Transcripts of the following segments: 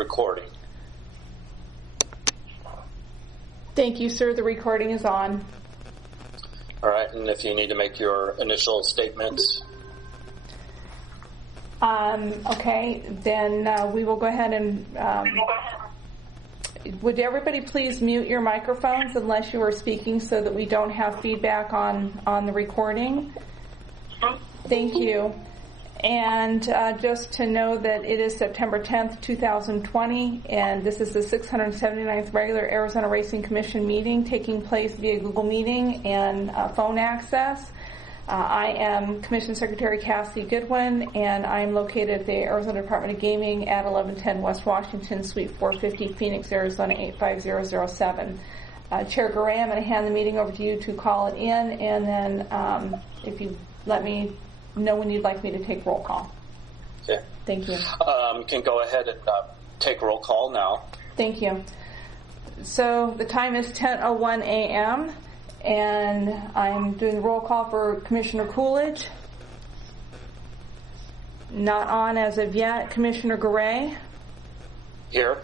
recording. Thank you, sir. The recording is on. All right, and if you need to make your initial statements. Okay, then we will go ahead and would everybody please mute your microphones unless you are speaking so that we don't have feedback on the recording. Thank you. And just to know that it is September 10th, 2020, and this is the 679th regular Arizona Racing Commission meeting taking place via Google Meeting and phone access. I am Commission Secretary Cassie Goodwin, and I am located at the Arizona Department of Gaming at 1110 West Washington, Suite 450, Phoenix, Arizona 85007. Chair Garay, I'm going to hand the meeting over to you to call it in, and then if you let me know when you'd like me to take roll call. Okay. Thank you. Can go ahead and take roll call now. Thank you. So the time is 10:01 a.m. and I'm doing the roll call for Commissioner Coolidge. Not on as of yet. Commissioner Garay. Here.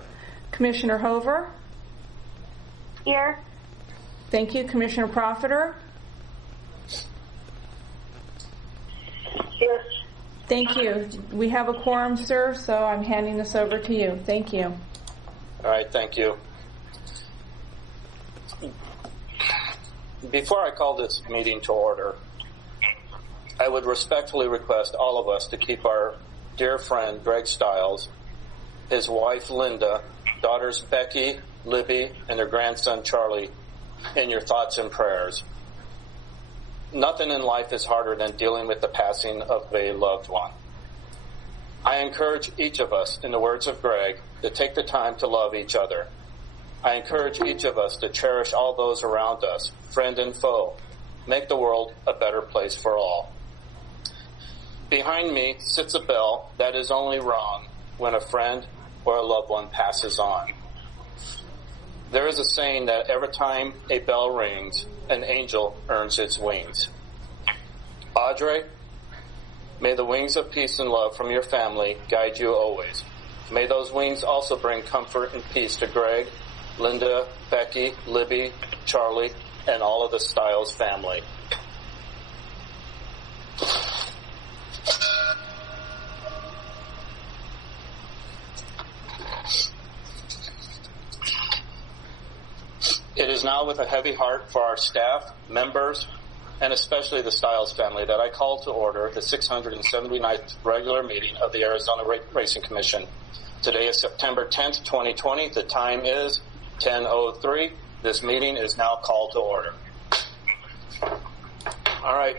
Commissioner Hover. Here. Thank you. Commissioner Profiter. Here. Thank you. We have a quorum, sir, so I'm handing this over to you. Thank you. All right, thank you. Before I call this meeting to order, I would respectfully request all of us to keep our dear friend Greg Stiles, his wife Linda, daughters Becky, Libby, and their grandson Charlie in your thoughts and prayers. Nothing in life is harder than dealing with the passing of a loved one. I encourage each of us, in the words of Greg, to take the time to love each other. I encourage each of us to cherish all those around us, friend and foe. Make the world a better place for all. Behind me sits a bell that is only rung when a friend or a loved one passes on. There is a saying that every time a bell rings, an angel earns its wings. Audrey, may the wings of peace and love from your family guide you always. May those wings also bring comfort and peace to Greg, Linda, Becky, Libby, Charlie, and all of the Stiles family. It is now with a heavy heart for our staff, members, and especially the Stiles family that I call to order the 679th regular meeting of the Arizona Racing Commission. Today is September 10th, 2020. The time is 10:03. This meeting is now called to order. All right.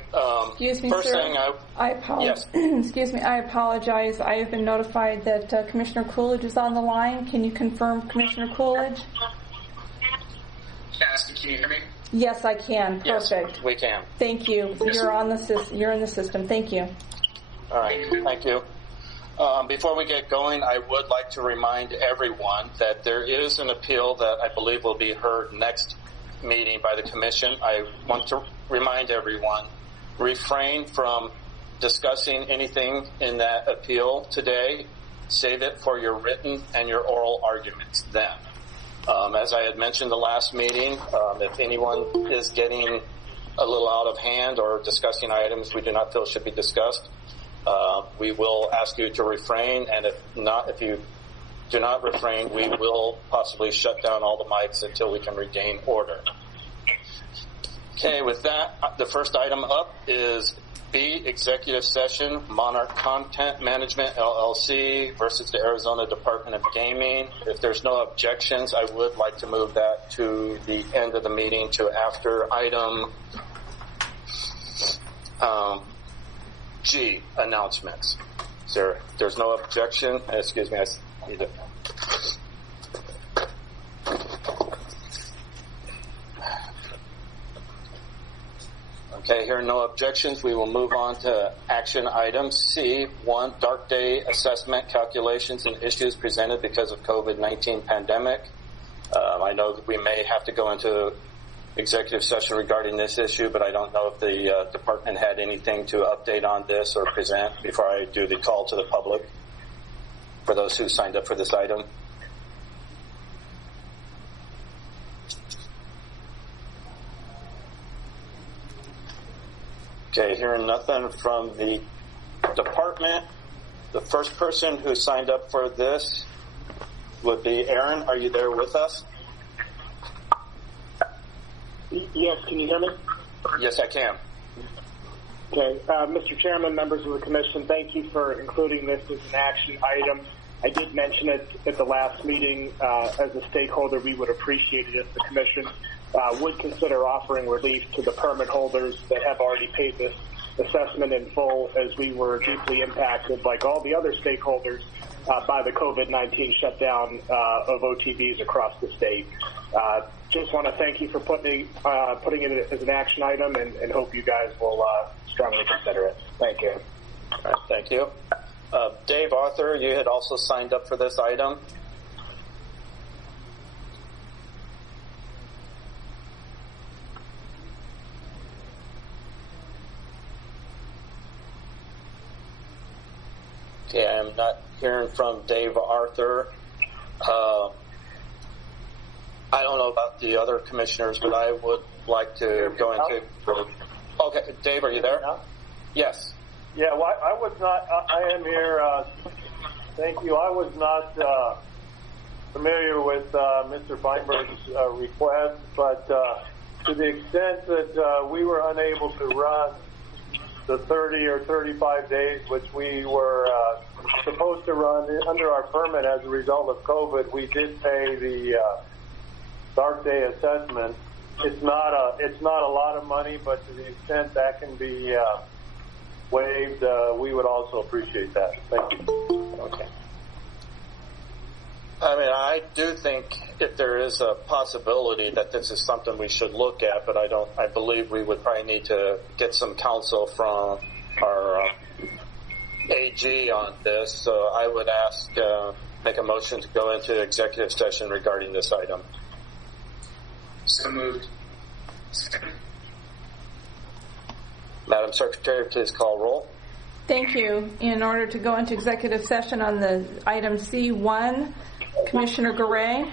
Excuse me, first sir. thing I apologize. Yes. Excuse me. I apologize. I have been notified that Commissioner Coolidge is on the line. Can you confirm, Commissioner Coolidge? Cassie, can you hear me? Yes, I can. Yes, Perfect. we can. Thank you. You're on the You're in the system. Thank you. All right. Thank you. Before we get going, I would like to remind everyone that there is an appeal that I believe will be heard next meeting by the Commission. I want to remind everyone, refrain from discussing anything in that appeal today. Save it for your written and your oral arguments then. As I had mentioned the last meeting, if anyone is getting a little out of hand or discussing items we do not feel should be discussed, we will ask you to refrain, and if you do not refrain, we will possibly shut down all the mics until we can regain order. Okay, with that, the first item up is B, Executive Session, Monarch Content Management, LLC versus the Arizona Department of Gaming. If there's no objections, I would like to move that to the end of the meeting to after item G, announcements. There's no objection. Excuse me, I need to... Okay, here are no objections. We will move on to action item C, 1, dark day assessment calculations and issues presented because of COVID-19 pandemic. I know that we may have to go into executive session regarding this issue, but I don't know if the department had anything to update on this or present before I do the call to the public for those who signed up for this item. Okay, hearing nothing from the department. The first person who signed up for this would be Aaron. Are you there with us? Yes, can you hear me? Yes, I can. Okay. Mr. Chairman, members of the Commission, thank you for including this as an action item. I did mention it at the last meeting. As a stakeholder, we would appreciate it if the Commission would consider offering relief to the permit holders that have already paid this assessment in full, as we were deeply impacted, like all the other stakeholders, by the COVID-19 shutdown of OTVs across the state. Just want to thank you for putting it as an action item, and hope you guys will strongly consider it. Thank you. All right, thank you. Dave Arthur, you had also signed up for this item. Okay, I'm not hearing from Dave Arthur. I don't know about the other commissioners, but I would like to go into... Okay, Dave, are you there? Yes. Yeah, well, I was not, I am here, thank you. I was not familiar with Mr. Feinberg's request, but to the extent that we were unable to run the 30 or 35 days which we were supposed to run under our permit as a result of COVID, we did pay the dark day assessment. It's not a lot of money, but to the extent that can be waived, we would also appreciate that. Thank you. Okay. I mean, I do think if there is a possibility that this is something we should look at, but I believe we would probably need to get some counsel from our AG on this. So I would ask, make a motion to go into executive session regarding this item. So moved. Madam Secretary, please call roll. Thank you. In order to go into executive session on the item C1, Commissioner Garay?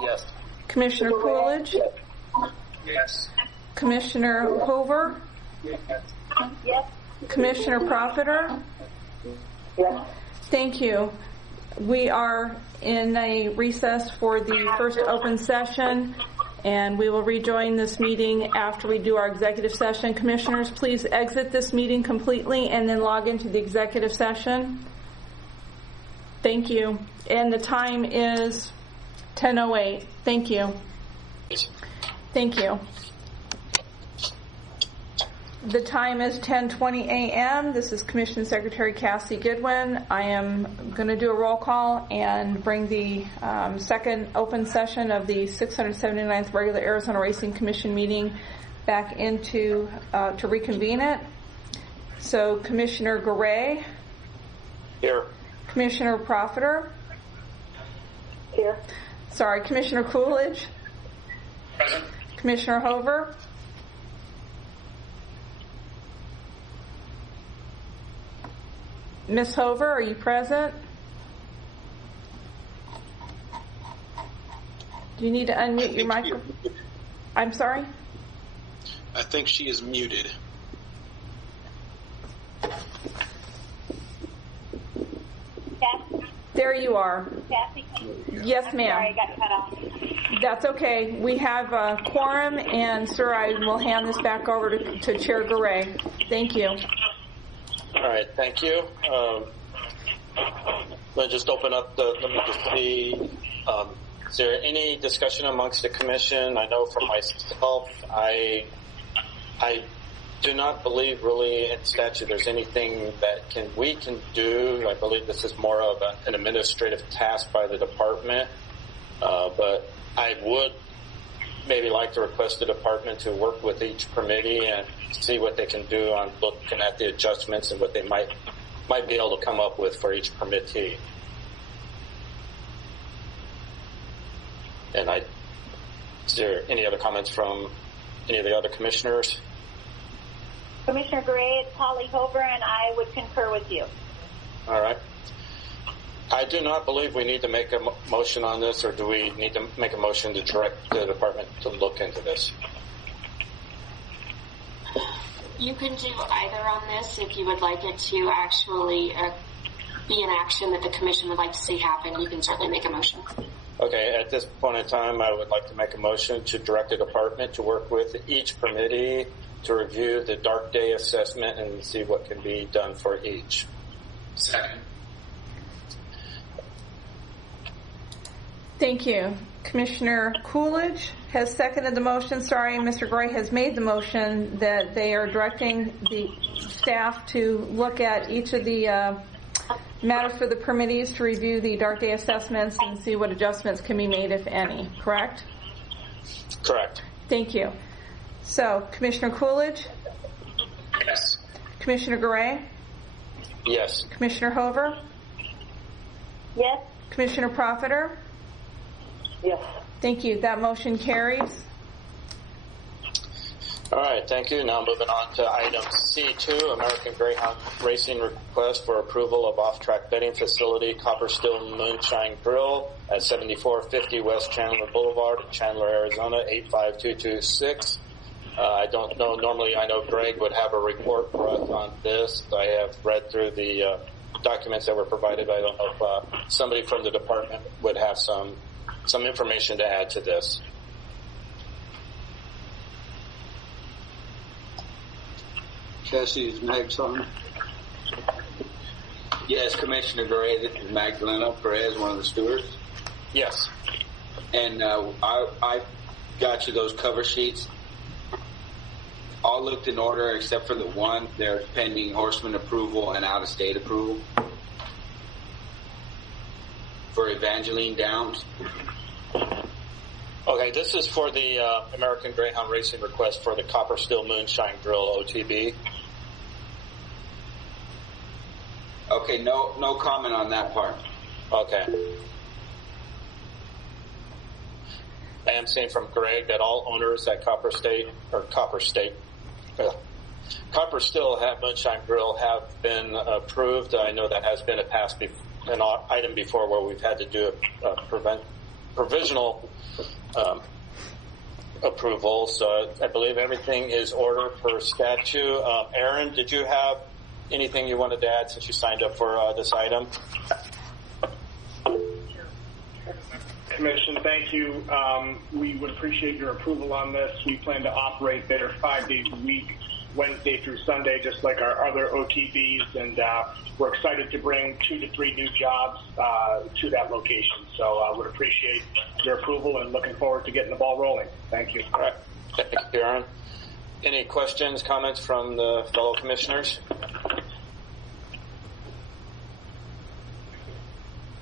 Yes. Commissioner Coolidge? Yes. Commissioner Hoover? Yes. Commissioner Profiter? Yes. Thank you. We are in a recess for the first open session, and we will rejoin this meeting after we do our executive session. Commissioners, please exit this meeting completely and then log into the executive session. Thank you. And the time is 10:08. Thank you. Thank you. The time is 10:20 a.m. This is Commission Secretary Cassie Goodwin. I am going to do a roll call and bring the second open session of the 679th regular Arizona Racing Commission meeting back into to reconvene it. So Commissioner Garay. Here. Commissioner Profiter. Here. Sorry, Commissioner Coolidge. Present. Commissioner Hoover. Ms. Hoover, are you present? Do you need to unmute your microphone? I'm sorry? I think she is muted. Yes. There you are. Kathy. Yes, ma'am. Sorry, I got cut off. That's okay. We have a quorum, and, sir, I will hand this back over to Chair Garay. Thank you. All right, thank you. Let me just open up let me just see, is there any discussion amongst the commission? I know for myself, I do not believe really in statute there's anything that we can do. I believe this is more of an administrative task by the department, but I would maybe like to request the department to work with each committee and see what they can do on looking at the adjustments and what they might be able to come up with for each committee. And is there any other comments from any of the other commissioners? Commissioner Gray, it's Holly Hoover, and I would concur with you. All right. I do not believe we need to make a motion on this, or do we need to make a motion to direct the department to look into this? You can do either on this if you would like it to actually be an action that the commission would like to see happen. You can certainly make a motion. Okay, at this point in time, I would like to make a motion to direct the department to work with each committee to review the dark day assessment and see what can be done for each. Second. Thank you. Commissioner Coolidge has seconded the motion. Sorry, Mr. Gray has made the motion that they are directing the staff to look at each of the matters for the permittees to review the dark day assessments and see what adjustments can be made, if any. Correct? Correct. Thank you. So, Commissioner Coolidge? Yes. Commissioner Gray? Yes. Commissioner Hover? Yes. Commissioner Profiter? Yes. Thank you. That motion carries. All right, thank you. Now moving on to item C2, American Greyhound Racing request for approval of off-track betting facility, Copper Still Moonshine Grill at 7450 West Chandler Boulevard, Chandler, Arizona, 85226. I don't know, normally I know Greg would have a report for us on this. I have read through the documents that were provided. I don't know if somebody from the department would have some information to add to this. Cassie, is Mag's on? Yes, Commissioner Gray, this is Magdalena Perez, one of the stewards. Yes. And I got you those cover sheets. All looked in order except for the one. They're pending Horseman approval and out-of-state approval for Evangeline Downs. Okay, this is for the American Greyhound Racing request for the Copper Still Moonshine Grill OTB. Okay, no comment on that part. Okay. I am saying from Greg that all owners at Copper Still Moonshine Grill have been approved. I know that has been an item before where we've had to do a provisional approval. So I believe everything is ordered per statute. Aaron, did you have anything you wanted to add since you signed up for this item? Commission, thank you. We would appreciate your approval on this. We plan to operate there 5 days a week, Wednesday through Sunday, just like our other OTBs, and we're excited to bring 2 to 3 new jobs to that location. So I would appreciate your approval and looking forward to getting the ball rolling. Thank you. All right. Thank you, Aaron. Any questions, comments from the fellow commissioners?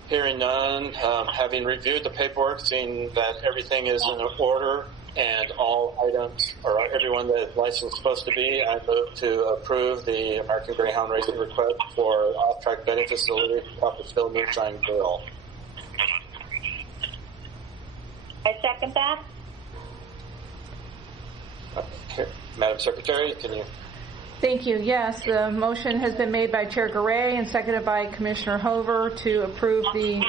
Hearing none, having reviewed the paperwork, seeing that everything is in order and all items, or everyone that is licensed supposed to be, I move to approve the American Greyhound Racing request for off-track betting facility, Copper Still Moonshine Grill. I second that. Okay. Madam Secretary, can you? Thank you. Yes, the motion has been made by Chair Garay and seconded by Commissioner Hover to approve the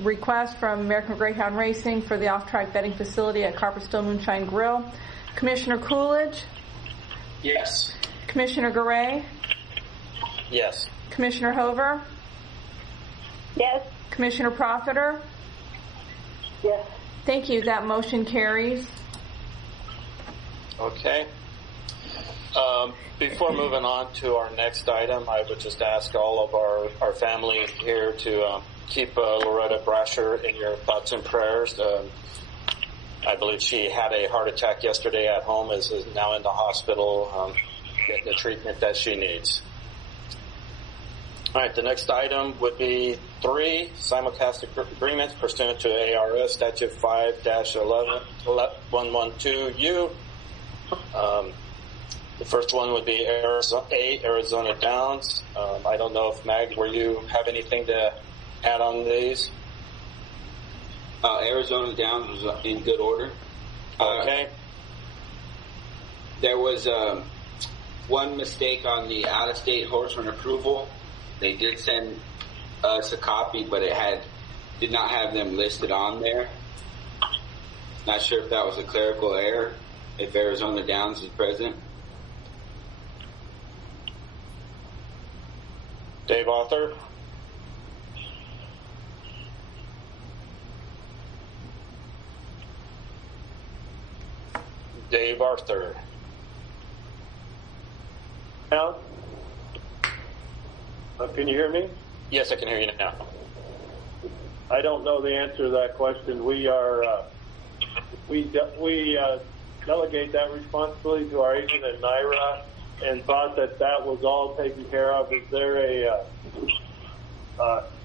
request from American Greyhound Racing for the off-track betting facility at Copper Still Moonshine Grill. Commissioner Coolidge? Yes. Commissioner Garay? Yes. Commissioner Hover? Yes. Commissioner Profiter? Yes. Thank you. That motion carries. Okay. Before moving on to our next item, I would just ask all of our family here to keep Loretta Brasher in your thoughts and prayers. I believe she had a heart attack yesterday at home, is now in the hospital getting the treatment that she needs. All right, the next item would be 3 simulcast agreements pursuant to ARS Statute 5-11-112U. The first one would be Arizona Downs. I don't know if Mag, were you have anything to add on these? Arizona Downs was in good order. Okay. There was one mistake on the out-of-state Horseman approval. They did send us a copy, but it did not have them listed on there. Not sure if that was a clerical error, if Arizona Downs is present. Dave Arthur? Dave Arthur. Now? Can you hear me? Yes, I can hear you now. I don't know the answer to that question. We are we delegate that responsibility to our agent at NYRA and thought that was all taken care of. Is there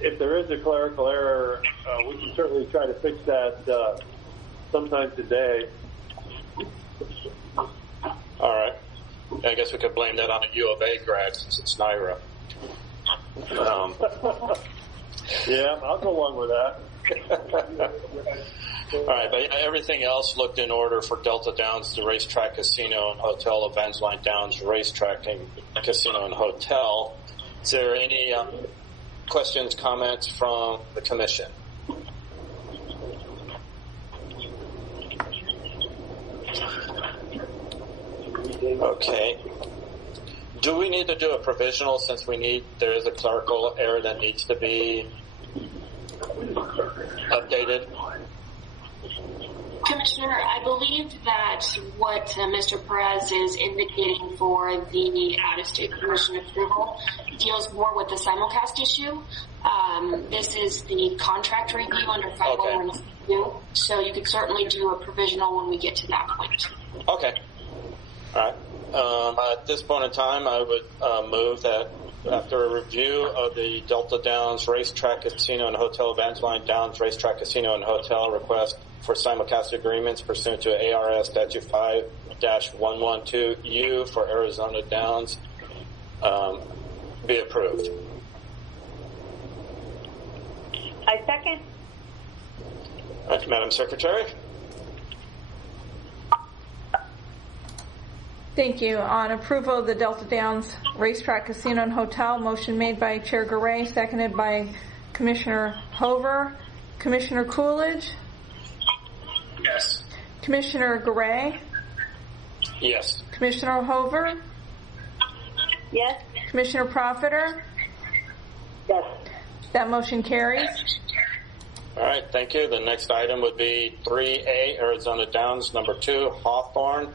if there is a clerical error, we can certainly try to fix that sometime today. All right. I guess we could blame that on a U of A grad since it's NYRA. Yeah, I'll go along with that. All right, but everything else looked in order for Delta Downs, the racetrack, casino, and hotel. Evangeline Downs, racetrack, and casino, and hotel. Is there any questions, comments from the commission? Okay. Do we need to do a provisional since there is a clerical error that needs to be updated? Commissioner, I believe that what Mr. Perez is indicating for the out-of-state commission approval deals more with the simulcast issue. This is the contract review under 501(c)(2), so you could certainly do a provisional when we get to that point. Okay. All right. At this point in time, I would move that after a review of the Delta Downs Racetrack, Casino, and Hotel, Evangeline Downs Racetrack, Casino, and Hotel request for simulcast agreements pursuant to ARS Statute 5-112U for Arizona Downs be approved. I second. All right, Madam Secretary. Thank you. On approval of the Delta Downs Racetrack, Casino, and Hotel, motion made by Chair Garay, seconded by Commissioner Hover. Commissioner Coolidge? Yes. Commissioner Garay? Yes. Commissioner Hover? Yes. Commissioner Profiter? Yes. That motion carries. All right, thank you. The next item would be 3A, Arizona Downs, number 2, Hawthorne.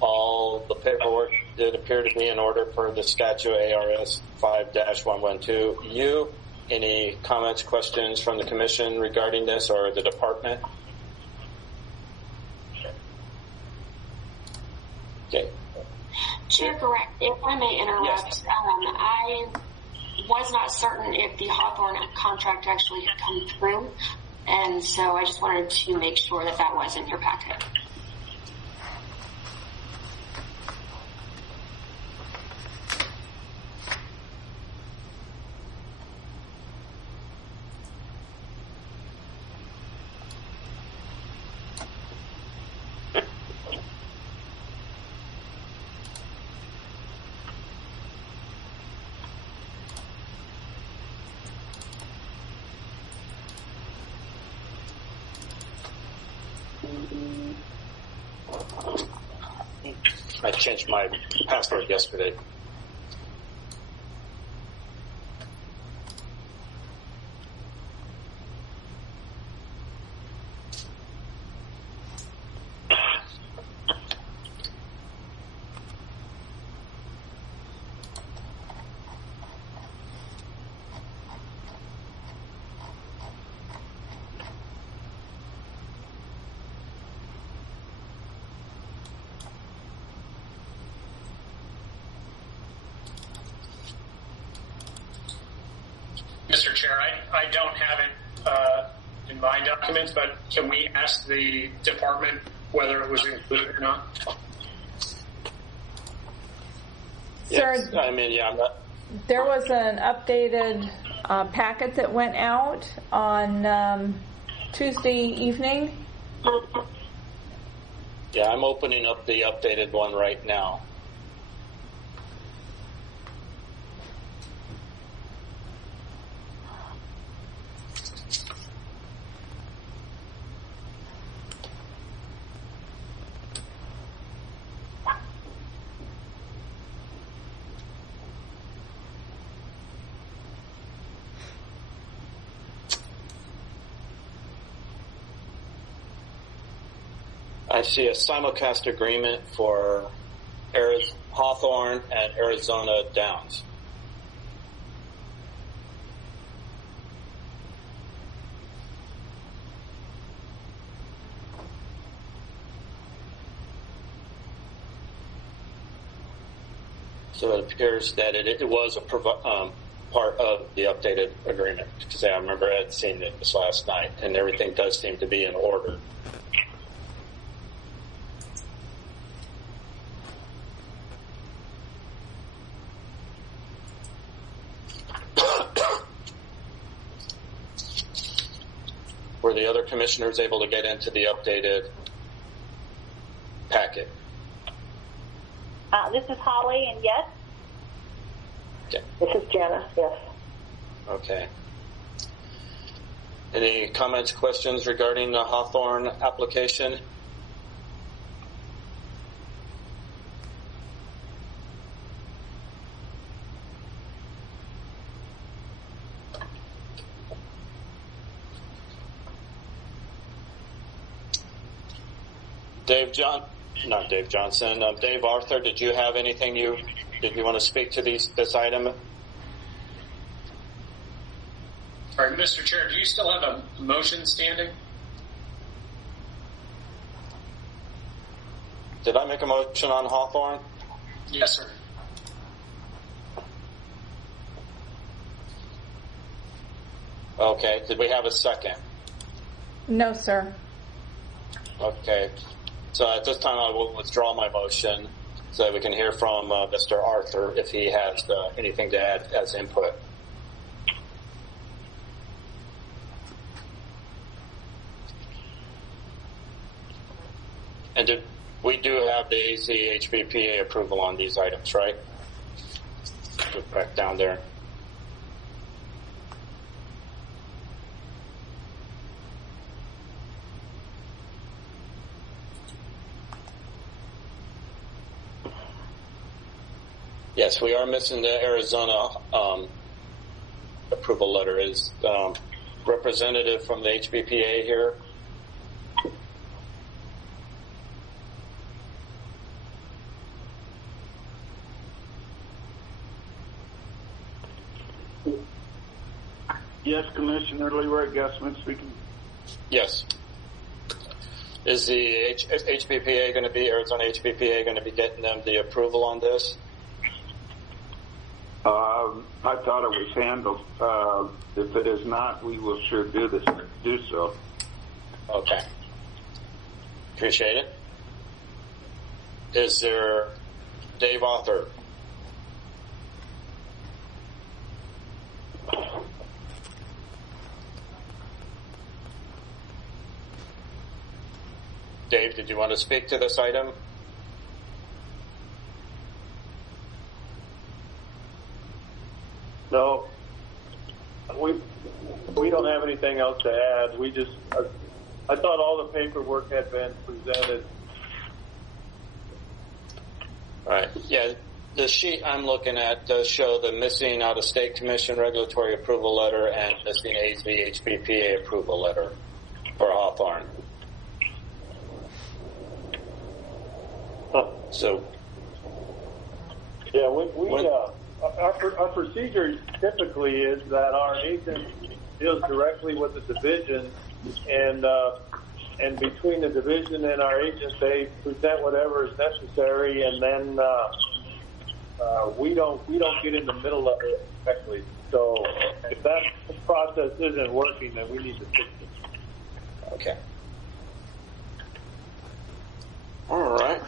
All the paperwork did appear to be in order per the statute ARS 5-112U. Any comments, questions from the commission regarding this or the department? Okay. Chair Garay, if I may interrupt, Yes. I was not certain if the Hawthorne contract actually had come through, and so I just wanted to make sure that that was in your packet. I changed my password yesterday. Mr. Chair, I don't have it in my documents, but can we ask the department whether it was included or not? Yes, Sir, I mean, yeah, I'm not. there was an updated packet that went out on Tuesday evening. Yeah, I'm opening up the updated one right now. I see a simulcast agreement for Hawthorne and Arizona Downs. So it appears that it was a part of the updated agreement, because I remember I had seen it this last night, and everything does seem to be in order. Were the other commissioners able to get into the updated packet? This is Holly, and yes. Okay. This is Jana, yes. Okay. Any comments, questions regarding the Hawthorne application? Dave Arthur, did you have anything did you want to speak to this item? All right, Mr. Chair, do you still have a motion standing? Did I make a motion on Hawthorne? Yes, sir. Okay. Did we have a second? No, sir. Okay. So at this time, I will withdraw my motion so that we can hear from Mr. Arthur if he has anything to add as input. And we do have the ACHBPA approval on these items, right? Get back down there. Yes, we are missing the Arizona approval letter. Is representative from the HBPA here? Yes, Commissioner Leroy Gussman speaking. Yes. Is the HBPA going to be, Arizona HBPA going to be getting them the approval on this? I thought it was handled. If it is not, we will sure do so. Okay. Appreciate it. Is there Dave Arthur? Dave, did you want to speak to this item? No, we don't have anything else to add. We just, I thought all the paperwork had been presented. All right. Yeah, the sheet I'm looking at does show the missing out-of-state commission regulatory approval letter and missing AZHBPA approval letter for Hawthorne. So, yeah, our procedure typically is that our agent deals directly with the division, and between the division and our agent, they present whatever is necessary, and then we don't get in the middle of it directly. So if that process isn't working, then we need to fix it. Okay. All right.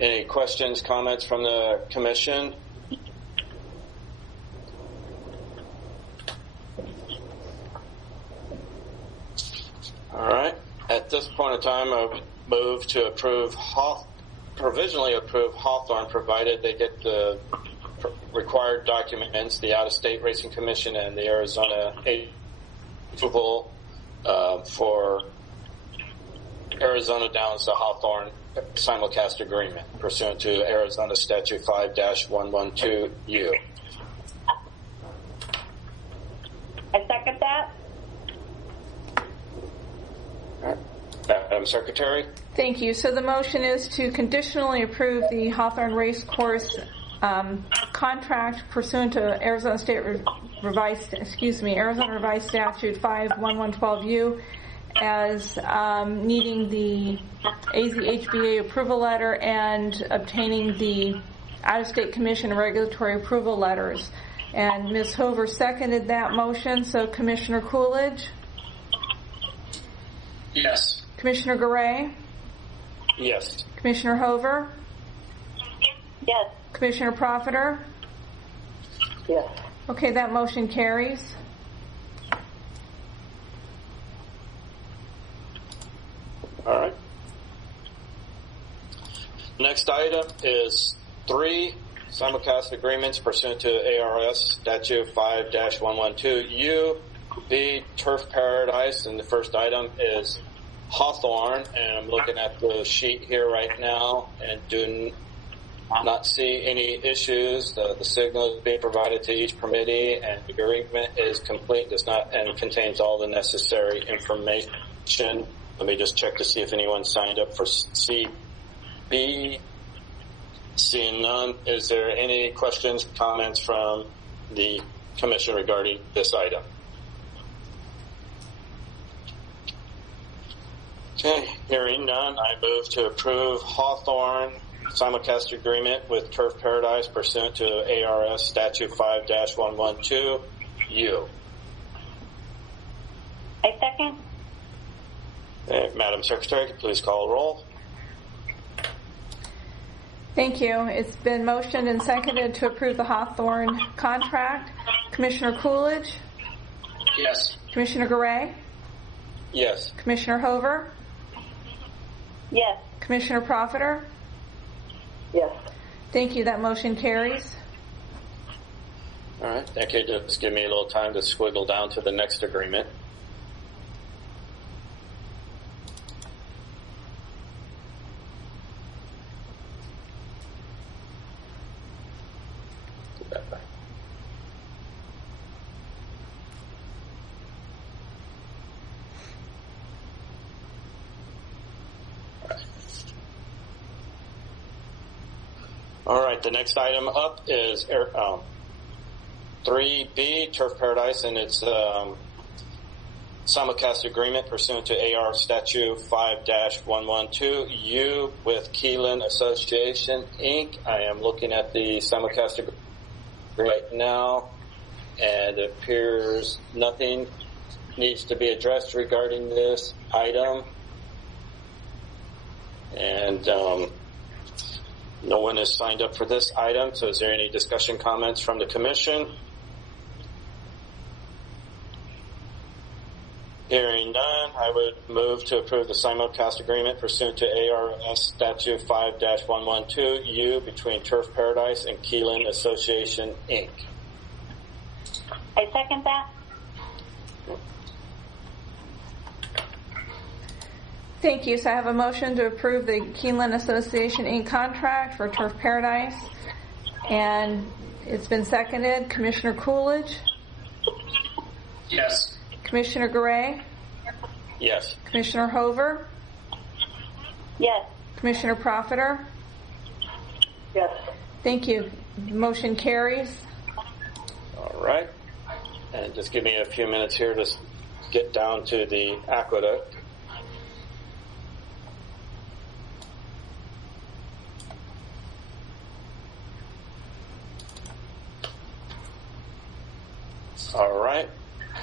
Any questions, comments from the commission? All right. At this point in time, I move to provisionally approve Hawthorne, provided they get the required documents, the Out-of-State Racing Commission and the Arizona approval for Arizona Downs to Hawthorne simulcast agreement pursuant to Arizona Statute 5-112U. I second that. Madam Secretary? Thank you. So the motion is to conditionally approve the Hawthorne Race Course contract pursuant to Arizona Revised Statute 51112U as needing the AZHBA approval letter and obtaining the out-of-state commission regulatory approval letters. And Ms. Hover seconded that motion. So Commissioner Coolidge? Yes. Commissioner Garay? Yes. Commissioner Hover? Yes. Commissioner Profiter? Yes. Okay, that motion carries. All right. Next item is 3 simulcast agreements pursuant to ARS Statute 5-112U, B, Turf Paradise, and the first item is Hawthorne, and I'm looking at the sheet here right now and do not see any issues. The signal is being provided to each permittee, and the agreement is complete, does not, and contains all the necessary information. Let me just check to see if anyone signed up for CB. Seeing none, is there any questions, comments from the commission regarding this item? Okay, hearing none, I move to approve Hawthorne simulcast agreement with Turf Paradise pursuant to ARS Statute 5-112U. I second. Okay, Madam Secretary, please call the roll. Thank you. It's been motioned and seconded to approve the Hawthorne contract. Commissioner Coolidge? Yes. Commissioner Garay? Yes. Commissioner Hover? Yes. Commissioner Profiter? Yes. Thank you. That motion carries. All right. Thank you. Just give me a little time to squiggle down to the next agreement. Put that back. All right, the next item up is 3B, Turf Paradise, and its simulcast agreement pursuant to AR Statute 5-112U with Keelan Association, Inc. I am looking at the simulcast agreement right now, and it appears nothing needs to be addressed regarding this item. And no one has signed up for this item, so is there any discussion, comments from the commission? Hearing none, I would move to approve the simulcast agreement pursuant to ARS Statute 5-112U between Turf Paradise and Keelan Association, Inc. I second that. Thank you. So I have a motion to approve the Keelan Association, Inc. contract for Turf Paradise. And it's been seconded. Commissioner Coolidge? Yes. Commissioner Garay? Yes. Commissioner Hover? Yes. Commissioner Profiter? Yes. Thank you. Motion carries. All right. And just give me a few minutes here to get down to the aqueduct. All right.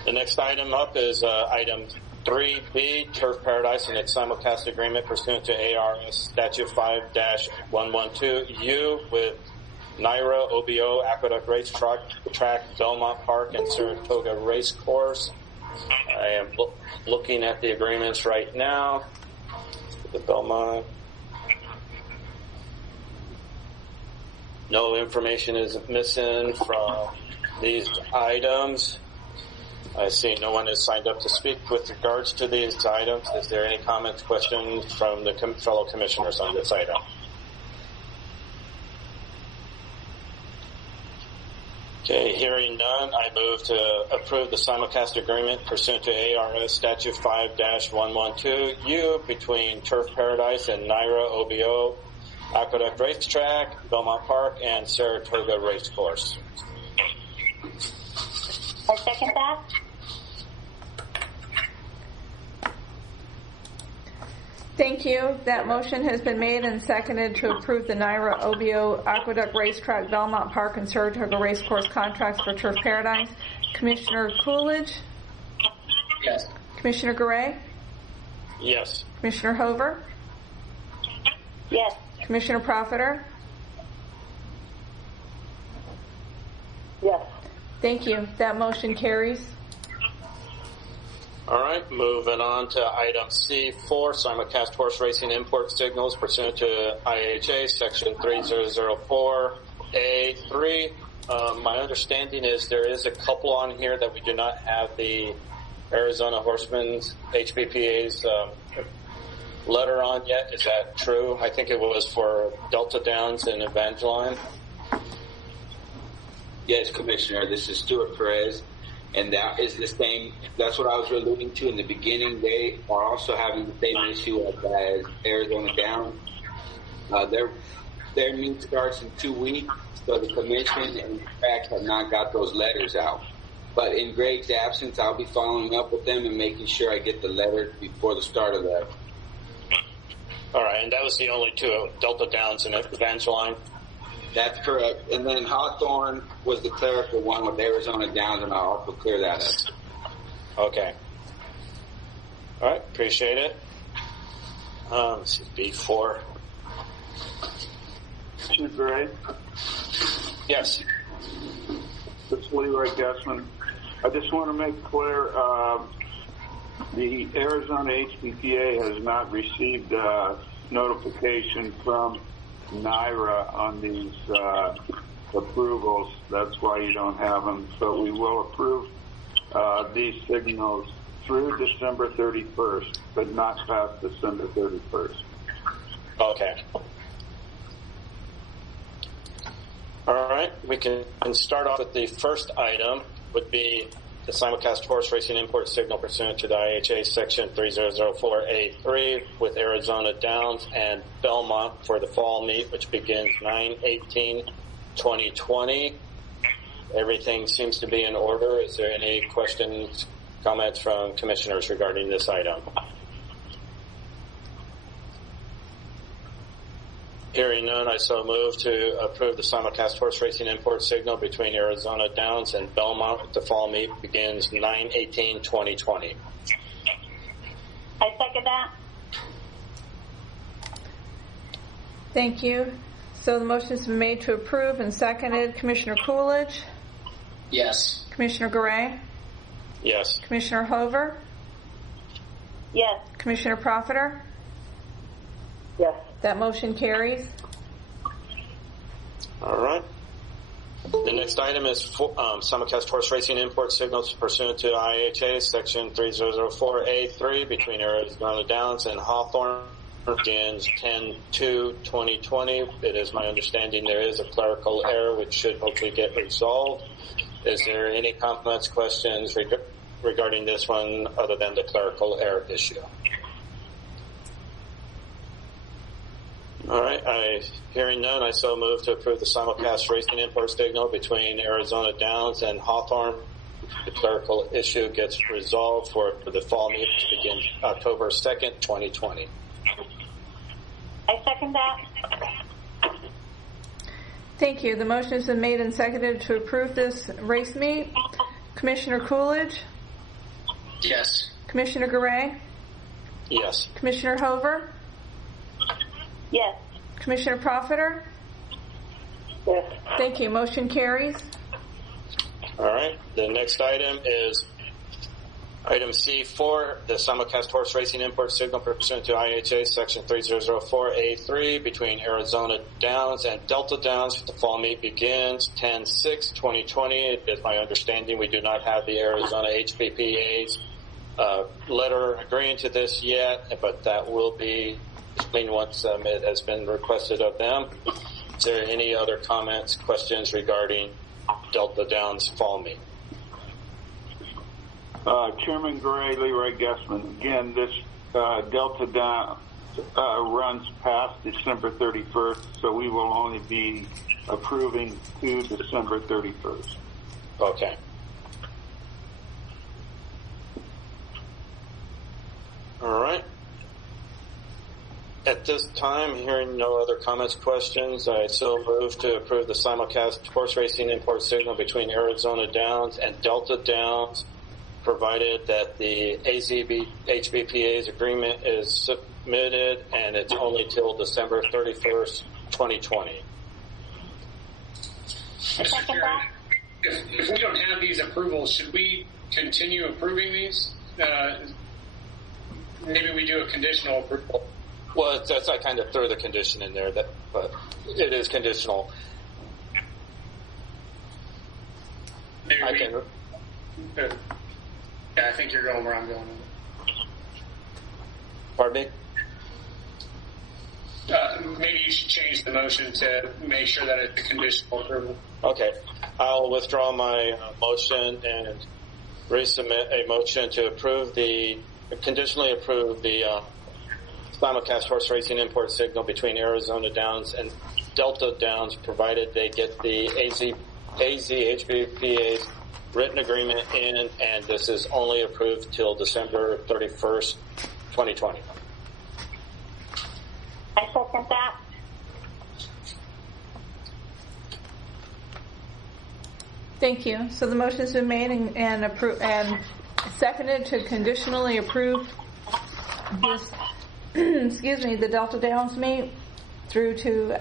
The next item up is item 3B, Turf Paradise, and its simulcast agreement pursuant to ARS Statute 5-112U with NYRA OBO Aqueduct Racetrack, Belmont Park, and Saratoga Race Course. I am looking at the agreements right now. The Belmont. No information is missing from these items. I see no one has signed up to speak with regards to these items. Is there any comments, questions from the fellow commissioners on this item? Okay, hearing none, I move to approve the simulcast agreement pursuant to ARS Statute 5-112U between Turf Paradise and Naira OBO, Aqueduct Racetrack, Belmont Park, and Saratoga Racecourse. I second that. Thank you. That motion has been made and seconded to approve the Naira OBO Aqueduct Racetrack, Belmont Park, and Saratoga Racecourse contracts for Turf Paradise. Commissioner Coolidge? Yes. Commissioner Garay? Yes. Commissioner Hover? Yes. Commissioner Profiter? Yes. Thank you. That motion carries. All right, moving on to item C4, simulcast horse racing import signals pursuant to IHA Section 3004A3. My understanding is there is a couple on here that we do not have the Arizona Horsemen's HBPA's letter on yet. Is that true? I think it was for Delta Downs and Evangeline. Yes, Commissioner, this is Stuart Perez. And that is the same. That's what I was alluding to in the beginning. They are also having the same issue as Arizona Downs. Their meet starts in 2 weeks, so the commission and the track have not got those letters out. But in Greg's absence, I'll be following up with them and making sure I get the letter before the start of that. All right, and that was the only two, Delta Downs and Evangeline. That's correct. And then Hawthorne was the clerical one with Arizona Downs, and I'll also clear that up. Okay. All right, appreciate it. This is B4. Commissioner Gray? Yes. This is Leroy Guessman. I just want to make clear the Arizona HBPA has not received notification from Naira on these approvals. That's why you don't have them. So we will approve these signals through December 31st, but not past December 31st. Okay. All right, we can start off with the first item would be the simulcast horse racing import signal pursuant to the IHA Section 3004A3 with Arizona Downs and Belmont for the fall meet, which begins 9/18/2020. Everything seems to be in order. Is there any questions, comments from commissioners regarding this item? Hearing none, I so move to approve the simulcast horse racing import signal between Arizona Downs and Belmont. The fall meet begins 9/18/2020. I second that. Thank you. So the motion has been made to approve and seconded. Commissioner Coolidge? Yes. Commissioner Garay? Yes. Commissioner Hover? Yes. Commissioner Profiter? Yes. That motion carries. All right. The next item is simulcast horse racing import signals pursuant to IHA Section 3004A3 between Arizona Downs and Hawthorne. Begins 10/2/2020. It is my understanding there is a clerical error which should hopefully get resolved. Is there any comments, questions regarding this one other than the clerical error issue? All right, hearing none, I so move to approve the simulcast racing import signal between Arizona Downs and Hawthorne. The clerical issue gets resolved for the fall meet to begin October 2nd, 2020. I second that. Thank you. The motion has been made and seconded to approve this race meet. Commissioner Coolidge? Yes. Commissioner Garay? Yes. Commissioner Hover? Yes. Commissioner Profiter? Yes. Thank you. Motion carries. All right. The next item is item C4, the simulcast horse racing import signal pursuant to IHA Section 3004A3 between Arizona Downs and Delta Downs. The fall meet begins 10/6/2020. It is my understanding we do not have the Arizona HBPA's letter agreeing to this yet, but that will be once it has been requested of them. Is there any other comments, questions regarding Delta Downs fall meet. Chairman Gray, Leroy Guessman. Again, this Delta Downs runs past December 31st, so we will only be approving to December 31st. Okay. All right. At this time, hearing no other comments, questions, I so move to approve the simulcast horse racing import signal between Arizona Downs and Delta Downs, provided that the HBPA's agreement is submitted and it's only till December 31st, 2020. Mr. Chair, if we don't have these approvals, should we continue approving these? Maybe we do a conditional approval. Well, I kind of threw the condition in there, but it is conditional. Maybe I think you're going where I'm going. Pardon me? Maybe you should change the motion to make sure that it's a conditional approval. Okay. I'll withdraw my motion and resubmit a motion to conditionally approve the simulcast horse racing import signal between Arizona Downs and Delta Downs, provided they get the HBPA's written agreement in, and this is only approved till December 31st, 2020. I second that. Thank you. So the motion has been made and seconded to conditionally approve this, the Delta Downs meet through to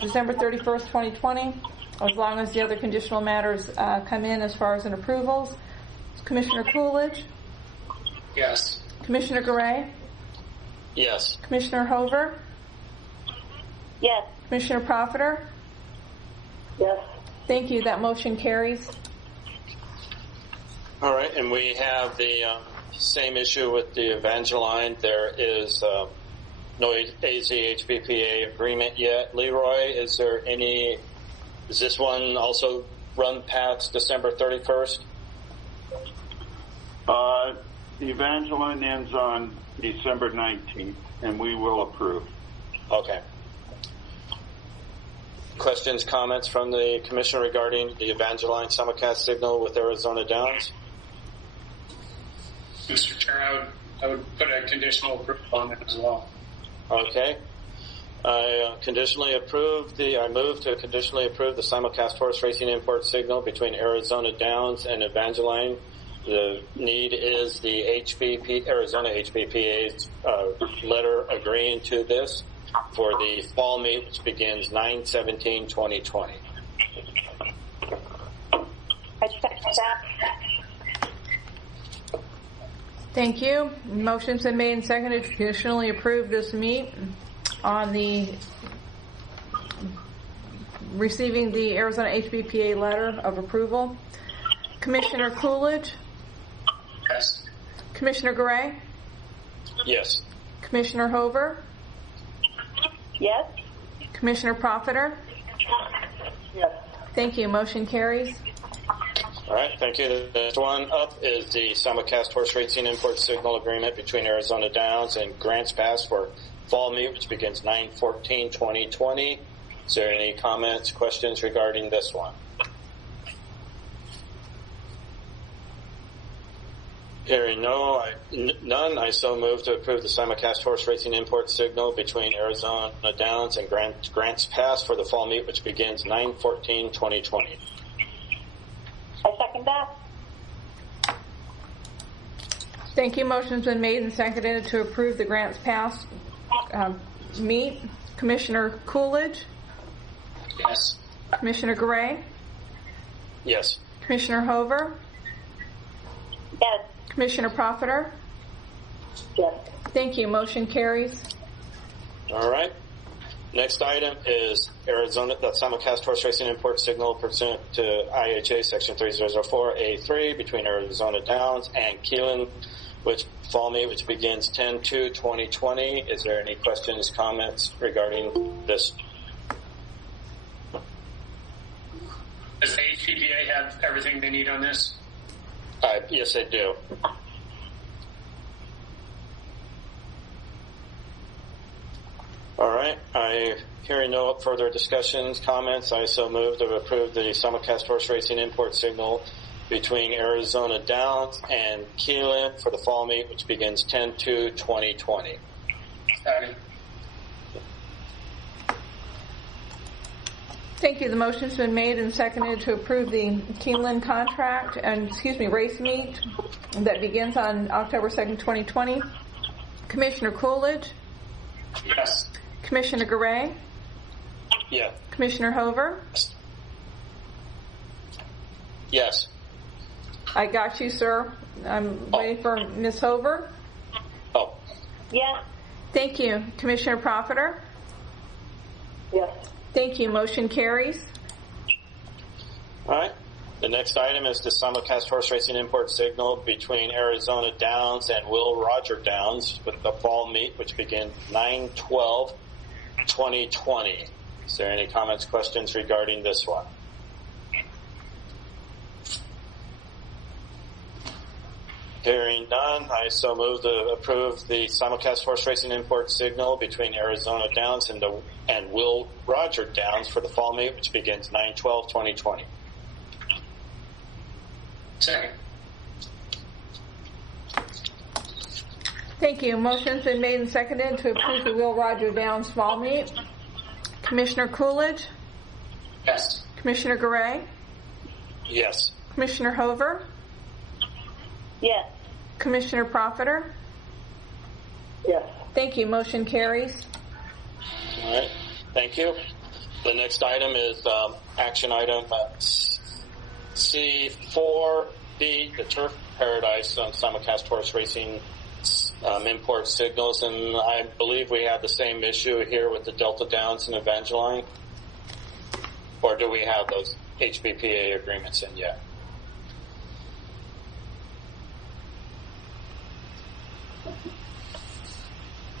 December 31st, 2020, as long as the other conditional matters come in as far as an approvals. Commissioner Coolidge? Yes. Commissioner Garay? Yes. Commissioner Hover? Yes. Commissioner Profiter? Yes. Thank you. That motion carries. All right, and we have the same issue with the Evangeline. There is no AZHBPA agreement yet. Leroy, is this one also run past December 31st? The Evangeline ends on December 19th, and we will approve. Okay. Questions, comments from the Commission regarding the Evangeline simulcast signal with Arizona Downs? Mr. Chair, I would put a conditional approval on that as well. Okay. I move to conditionally approve the simulcast horse racing import signal between Arizona Downs and Evangeline. The need is the Arizona HBPA's letter agreeing to this for the fall meet, which begins 9/17/2020. I second that. Thank you. Motion's been made and seconded to conditionally approve this meet on the receiving the Arizona HBPA letter of approval. Commissioner Coolidge? Yes. Commissioner Garay? Yes. Commissioner Hover? Yes. Commissioner Profiter? Yes. Thank you. Motion carries. All right, thank you. The next one up is the simulcast horse racing import signal agreement between Arizona Downs and Grants Pass for fall meet, which begins 9/14/2020. Is there any comments, questions regarding this one? Hearing none, I so move to approve the simulcast horse racing import signal between Arizona Downs and Grants Pass for the fall meet, which begins 9/14/2020. I second that. Thank you. Motion's been made and seconded to approve the Grants Pass meet. Commissioner Coolidge? Yes. Commissioner Garay? Yes. Commissioner Hover? Yes. Commissioner Profiter? Yes. Thank you. Motion carries. All right. Next item is Arizona, the simulcast horse racing import signal pursuant to IHA Section 3004A3 between Arizona Downs and Keelan, which fall meet, which begins 10/2/2020. Is there any questions, comments regarding this? Does the HPPA have everything they need on this? Yes, I do. All right. Hearing no further discussions, comments, I so move to approve the simulcast horse racing import signal between Arizona Downs and Keeneland for the fall meet, which begins 10/2/2020. Second. Thank you. The motion's been made and seconded to approve the Keeneland contract and, race meet that begins on October 2nd, 2020. Commissioner Coolidge? Yes. Commissioner Garay? Yeah. Commissioner Hover? Yes. I got you, sir. I'm waiting for Ms. Hover. Oh. Yes. Thank you. Commissioner Profiter? Yes. Thank you. Motion carries. All right. The next item is the simulcast horse racing import signal between Arizona Downs and Will Roger Downs with the fall meet, which begins 9/12/2020. Is there any comments, questions regarding this one? Hearing none, I so move to approve the simulcast horse racing import signal between Arizona Downs and Will Roger Downs for the fall meet, which begins 9/12/2020. Second. Thank you. Motion's been made and seconded to approve the Will Roger Downs fall meet. Commissioner Coolidge? Yes. Commissioner Garay? Yes. Commissioner Hover? Yes. Commissioner Profiter? Yes. Thank you. Motion carries. All right. Thank you. The next item is action item C4B, the Turf Paradise simulcast horse racing import signals, and I believe we have the same issue here with the Delta Downs and Evangeline. Or do we have those HBPA agreements in yet?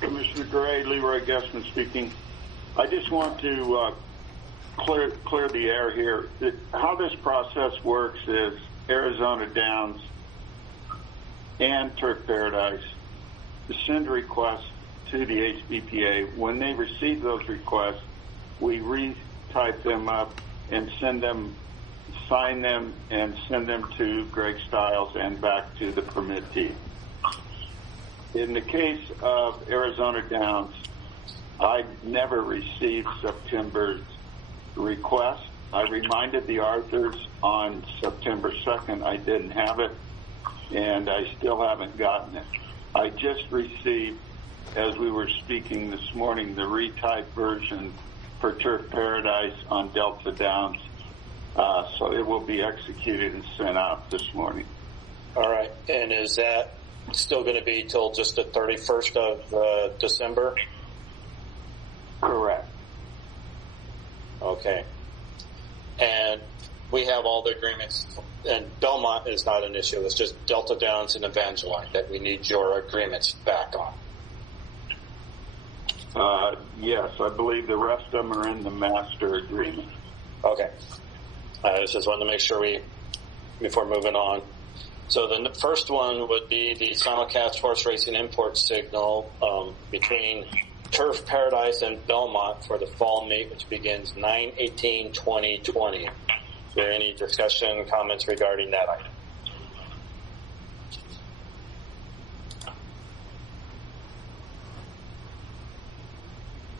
Commissioner Gray, Leroy Guessman speaking. I just want to clear the air here. How this process works is Arizona Downs and Turf Paradise send requests to the HBPA. When they receive those requests, we retype them up and sign them and send them to Greg Stiles and back to the permittee. In the case of Arizona Downs, I never received September's request. I reminded the Arthurs on September 2nd I didn't have it, and I still haven't gotten it. I just received, as we were speaking this morning, the retyped version for Turf Paradise on Delta Downs, so it will be executed and sent out this morning. All right. And is that still going to be till just the 31st of December? Correct. Okay. And we have all the agreements, and Belmont is not an issue. It's just Delta Downs and Evangeline that we need your agreements back on. Yes, I believe the rest of them are in the master agreement. Okay. I just wanted to make sure before moving on. So the first one would be the simulcast horse racing import signal between Turf Paradise and Belmont for the fall meet, which begins 9/18/2020. Is there any discussion, comments regarding that item?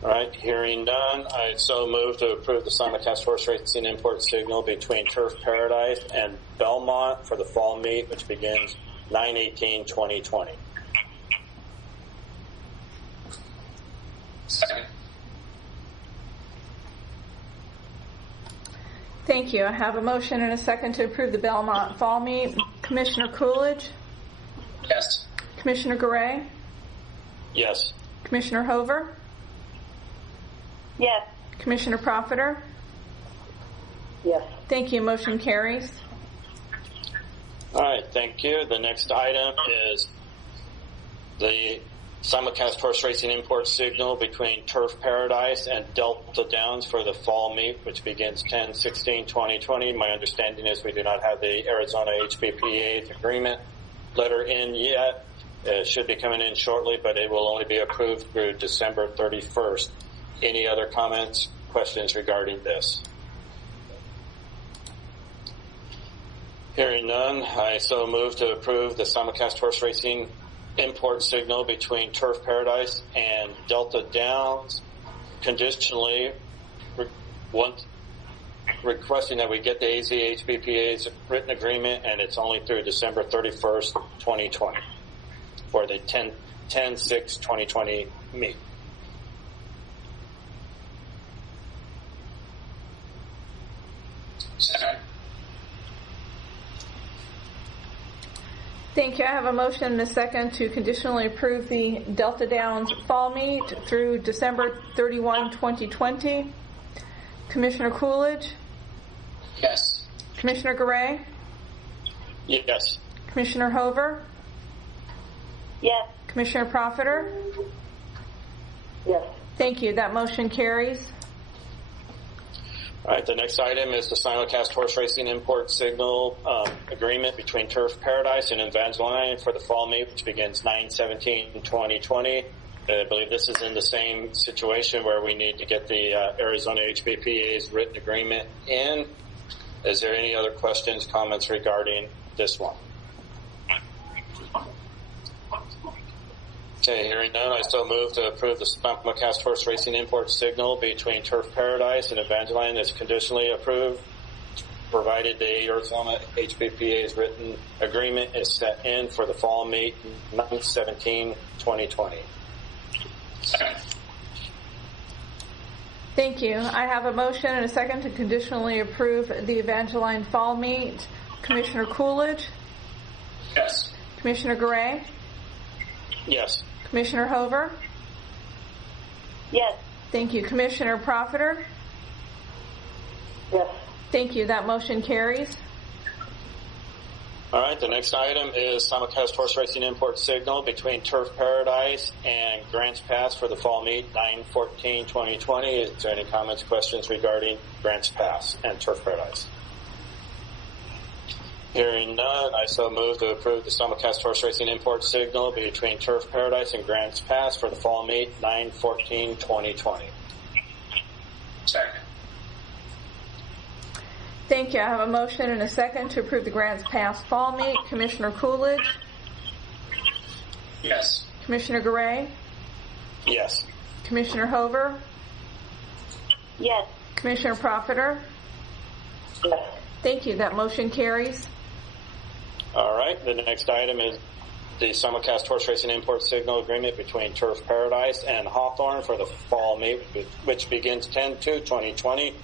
All right, hearing none, I so move to approve the simulcast horse racing import signal between Turf Paradise and Belmont for the fall meet, which begins 9/18/2020. Second. Thank you. I have a motion and a second to approve the Belmont fall meet. Commissioner Coolidge? Yes. Commissioner Garay? Yes. Commissioner Hover? Yes. Commissioner Profiter? Yes. Thank you. Motion carries. All right, thank you. The next item is the simulcast horse racing import signal between Turf Paradise and Delta Downs for the fall meet, which begins 10/16/2020. My understanding is we do not have the Arizona HPPA agreement letter in yet. It should be coming in shortly, but it will only be approved through December 31st. Any other comments, questions regarding this? Hearing none, I so move to approve the simulcast horse racing import signal between Turf Paradise and Delta Downs, conditionally requesting that we get the AZHBPA's written agreement, and it's only through December 31st, 2020 for the 10/6/2020 meet. Second. Thank you. I have a motion and a second to conditionally approve the Delta Downs fall meet through December 31, 2020. Commissioner Coolidge? Yes. Commissioner Garay? Yes. Commissioner Hover? Yes. Commissioner Profiter? Yes. Thank you. That motion carries. All right, the next item is the simulcast horse racing import signal agreement between Turf Paradise and Evangeline for the fall meet, which begins 9/17/2020. I believe this is in the same situation where we need to get the Arizona HPPA's written agreement in. Is there any other questions, comments regarding this one? Okay, hearing none, I still move to approve the simulcast horse racing import signal between Turf Paradise and Evangeline is conditionally approved, provided the Arizona HPPA's written agreement is set in for the fall meet 9/17/2020. Thank you. I have a motion and a second to conditionally approve the Evangeline fall meet. Commissioner Coolidge? Yes. Commissioner Garay? Yes. Commissioner Hover? Yes. Thank you. Commissioner Profiter? Yes. Thank you. That motion carries. All right, the next item is simulcast horse racing import signal between Turf Paradise and Grants Pass for the fall meet 9/14/2020. Is there any comments, questions regarding Grants Pass and Turf Paradise? Hearing none, I so move to approve the simulcast horse racing import signal between Turf Paradise and Grants Pass for the fall meet 9/14/2020. Second. Thank you. I have a motion and a second to approve the Grants Pass fall meet. Commissioner Coolidge? Yes. Commissioner Garay? Yes. Commissioner Hover? Yes. Commissioner Profiter? Yes. Thank you. That motion carries. All right, the next item is the simulcast horse racing import signal agreement between Turf Paradise and Hawthorne for the fall meet, which begins 10/2/2020.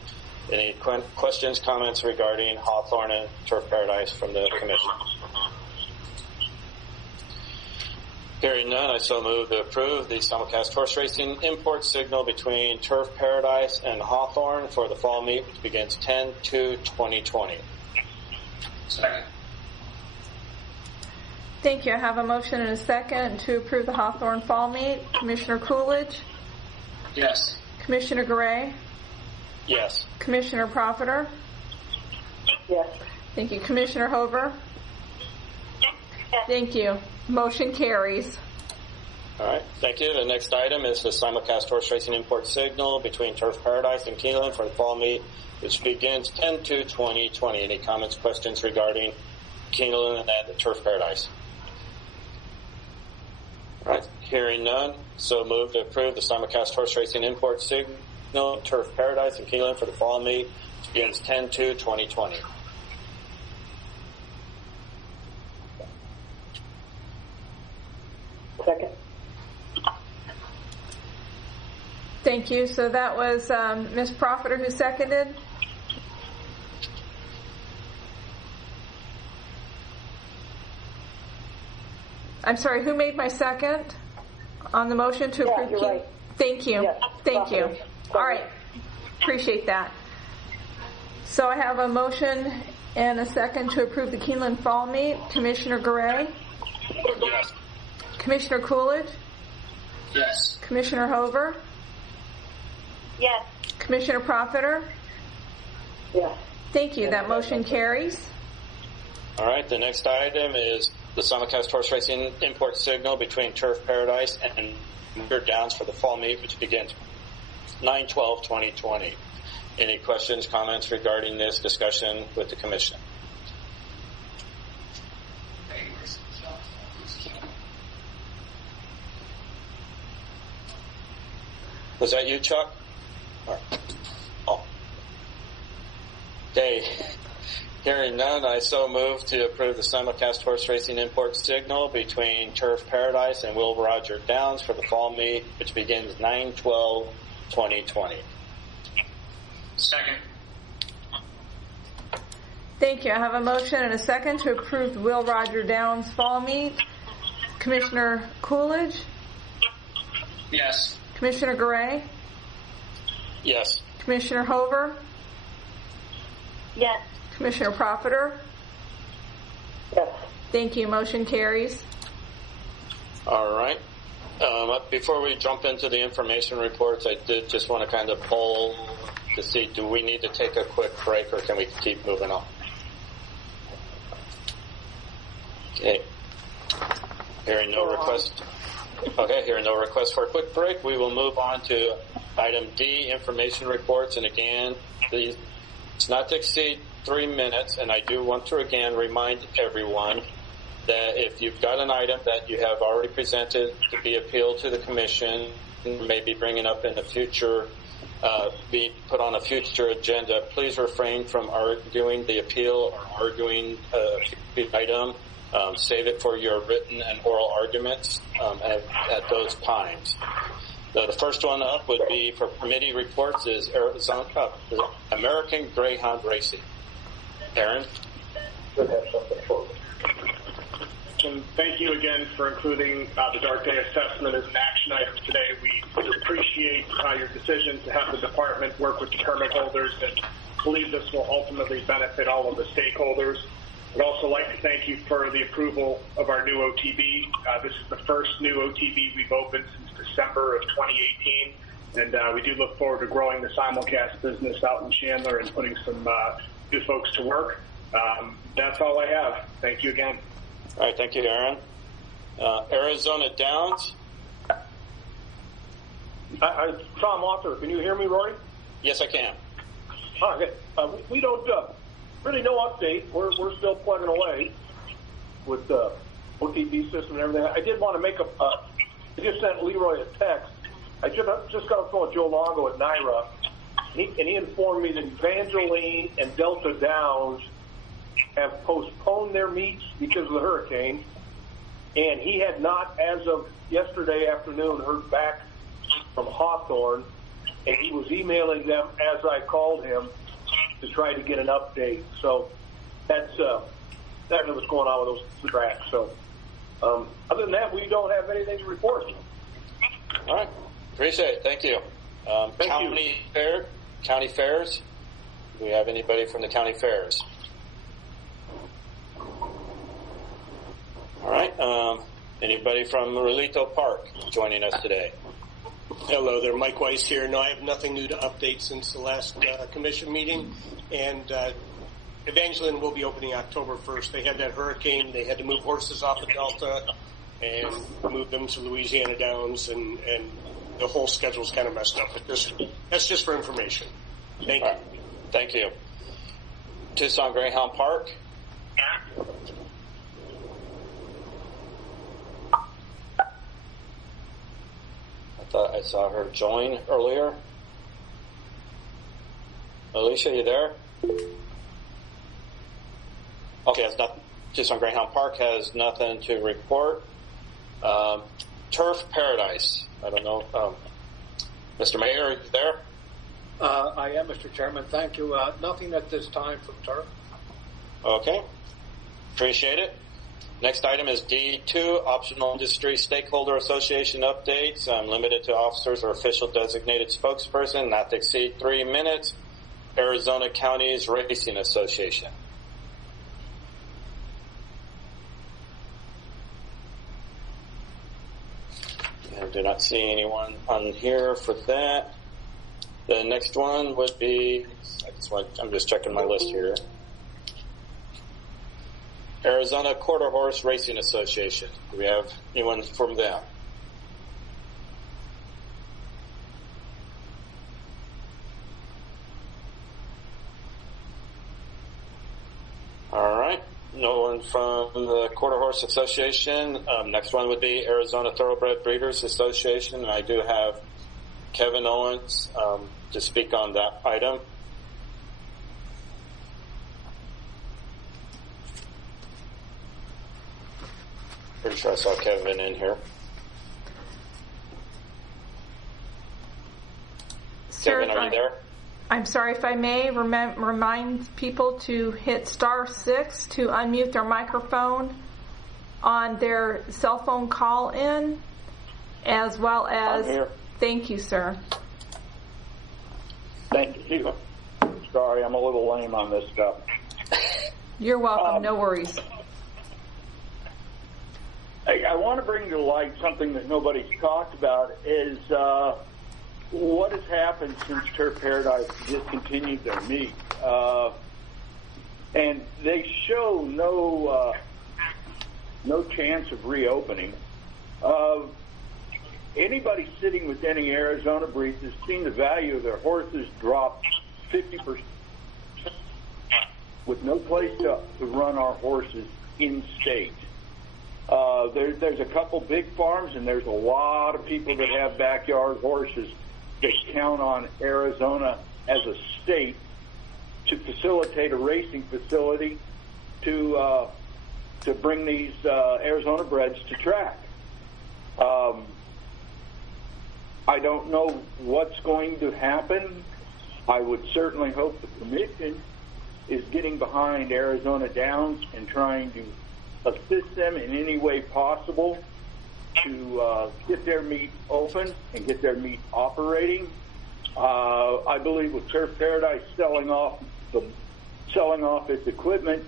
Any questions, comments regarding Hawthorne and Turf Paradise from the commission? Hearing none, I so move to approve the simulcast horse racing import signal between Turf Paradise and Hawthorne for the fall meet, which begins 10/2/2020. Second. Thank you. I have a motion and a second to approve the Hawthorne fall meet. Commissioner Coolidge? Yes. Commissioner Garay? Yes. Commissioner Profiter? Yes. Thank you. Commissioner Hover? Yes. Thank you. Motion carries. All right, thank you. The next item is the simulcast horse racing import signal between Turf Paradise and Keeneland for the fall meet, which begins 10/2/2020. Any comments, questions regarding Keeneland and the Turf Paradise? All right, hearing none, so move to approve the simulcast horse racing import signal Turf Paradise and Keeneland for the fall meet, which begins 10/2/2020. Second. Thank you. So that was Ms. Profiter who seconded. I'm sorry, who made my second on the motion to approve? You're right. Thank you. Yes, Thank you. Profiter. All right. Appreciate that. So I have a motion and a second to approve the Keeneland fall meet. Commissioner Garay? Yes. Commissioner Coolidge? Yes. Commissioner Hover, Yes. Commissioner Profiter. Yes. Thank you. That motion carries. All right, the next item is the simulcast horse racing import signal between Turf Paradise and River Downs for the fall meet, which begins 9/12/2020. Any questions, comments regarding this discussion with the commission? Was that you, Chuck? Oh. Okay. Hearing none, I so move to approve the simulcast horse racing import signal between Turf Paradise and Will Roger Downs for the fall meet, which begins 9/12/2020. Second. Thank you. I have a motion and a second to approve the Will Roger Downs fall meet. Commissioner Coolidge, Yes. Commissioner Garay, Yes. Commissioner Hover, Yes. Commissioner Profiter. Yes. Thank you. Motion carries. All right. Before we jump into the information reports, I did just want to kind of poll to see, do we need to take a quick break or can we keep moving on? Okay. Hearing no request. Okay, hearing no request for a quick break, we will move on to item D, information reports. And again, it's not to exceed 3 minutes. And I do want to again remind everyone that if you've got an item that you have already presented to be appealed to the commission, maybe bringing up in the future, be put on a future agenda, please refrain from arguing the appeal or arguing the item. Save it for your written and oral arguments at those times. The first one up would be for committee reports is American Greyhound Racing. Aaron? And thank you again for including the Dark Day assessment as an action item today. We appreciate your decision to have the department work with the permit holders and believe this will ultimately benefit all of the stakeholders. I'd also like to thank you for the approval of our new OTB. This is the first new OTB we've opened since December of 2018, and we do look forward to growing the simulcast business out in Chandler and putting some new folks to work. That's all I have. Thank you again. All right, thank you, Aaron. Arizona Downs. Tom Author, can you hear me, Roy? Yes, I can. Okay. We don't really no update. We're still plugging away with the OTB system and everything. I did want to make I just sent Leroy a text. I just got a phone with Joe Longo at NYRA, and he informed me that Evangeline and Delta Downs have postponed their meets because of the hurricane, and he had not, as of yesterday afternoon, heard back from Hawthorne, and he was emailing them as I called him to try to get an update. So that's what's going on with those tracks. So other than that, we don't have anything to report. All right. Appreciate it. Thank you. County fairs. Do we have anybody from the county fairs? All right. Anybody from Relito Park joining us today? Hello there, Mike Weiss here. No, I have nothing new to update since the last commission meeting. And Evangeline will be opening October 1st. They had that hurricane. They had to move horses off the Delta and move them to Louisiana Downs, and the whole schedule's kind of messed up. But that's just for information. Thank you. Right. Thank you. Tucson Greyhound Park. I thought I saw her join earlier. Alicia, you there? Okay, that's not. Tucson Greyhound Park has nothing to report. Turf Paradise. I don't know. Mr. Mayor, are you there? I am, Mr. Chairman. Thank you. Nothing at this time from Turf. Okay. Appreciate it. Next item is D2, Optional Industry Stakeholder Association updates. Limited to officers or official designated spokesperson, not to exceed 3 minutes. Arizona Counties Racing Association. do not see anyone on here for that. The next one would be, I'm just checking my list here. Arizona Quarter Horse Racing Association. Do we have anyone from them? All right. No one from the Quarter Horse Association. Next one would be Arizona Thoroughbred Breeders Association. And I do have Kevin Owens to speak on that item. Pretty sure I saw Kevin in here. Sir, Kevin, are you there? I'm sorry, if I may remind people to hit *6 to unmute their microphone on their cell phone call in, as well as. I'm here. Thank you, sir. Thank you. Sorry, I'm a little lame on this stuff. You're welcome. No worries. I want to bring to light something that nobody's talked about is what has happened since Turf Paradise discontinued their meat. And they show no chance of reopening. Anybody sitting with any Arizona breeds has seen the value of their horses drop 50% with no place to run our horses in state. There's a couple big farms, and there's a lot of people that have backyard horses that count on Arizona as a state to facilitate a racing facility to bring these Arizona breds to track. I don't know what's going to happen. I would certainly hope the commission is getting behind Arizona Downs and trying to assist them in any way possible to get their meat open and get their meat operating. I believe with Turf Paradise selling off its equipment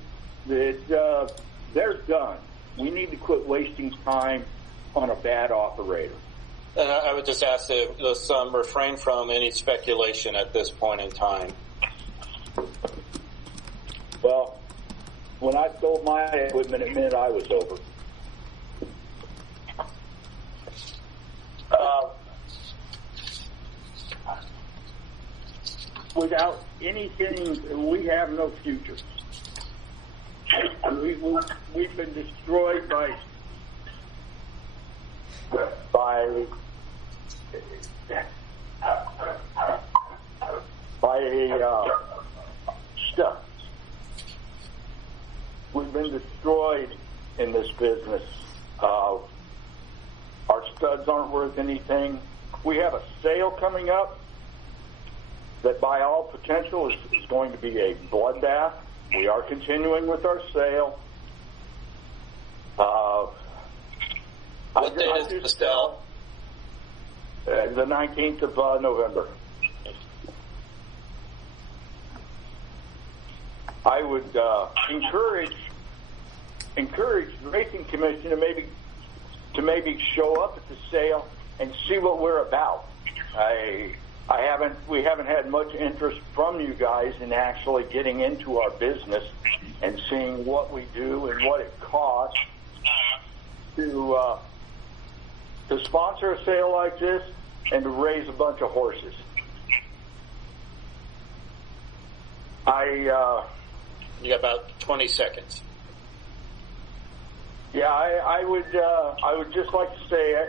that they're done. We need to quit wasting time on a bad operator. And I would just ask to refrain from any speculation at this point in time. Well, when I sold my equipment, it meant I was over. Without anything, we have no future. We've been destroyed by stuff. We've been destroyed in this business. Our studs aren't worth anything. We have a sale coming up that by all potential is going to be a bloodbath. We are continuing with our sale. What day is the sale? The 19th of November. I would encourage the Racing Commission to maybe show up at the sale and see what we're about. We haven't had much interest from you guys in actually getting into our business and seeing what we do and what it costs to sponsor a sale like this and to raise a bunch of horses. You got about 20 seconds. Yeah, I would just like to say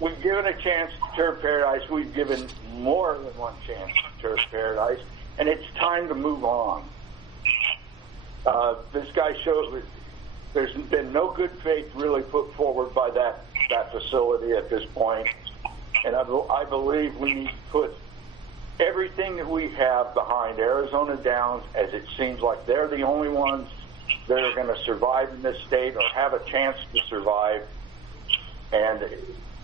we've given a chance to Turf Paradise. We've given more than one chance to Turf Paradise, and it's time to move on. This guy shows there's been no good faith really put forward by that facility at this point, and I believe we need to put everything that we have behind Arizona Downs, as it seems like they're the only ones that are going to survive in this state or have a chance to survive. And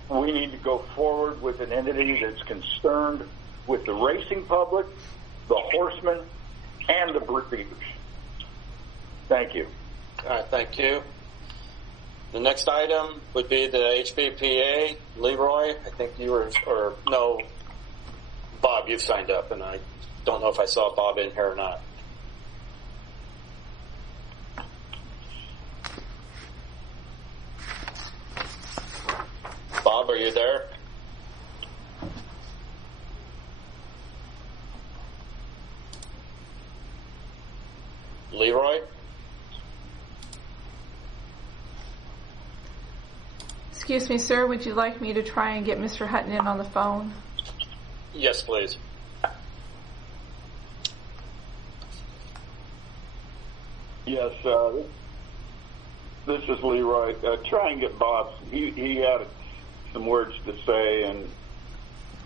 we need to go forward with an entity that's concerned with the racing public, the horsemen, and the breeders. Thank you. All right, thank you. The next item would be the HBPA. Leroy, I think you were, or no, Bob, you've signed up, and I don't know if I saw Bob in here or not. Bob, are you there? Leroy? Excuse me, sir, would you like me to try and get Mr. Hutton in on the phone? Yes, please. Yes, this is Leroy. Try and get Bob. He had some words to say, and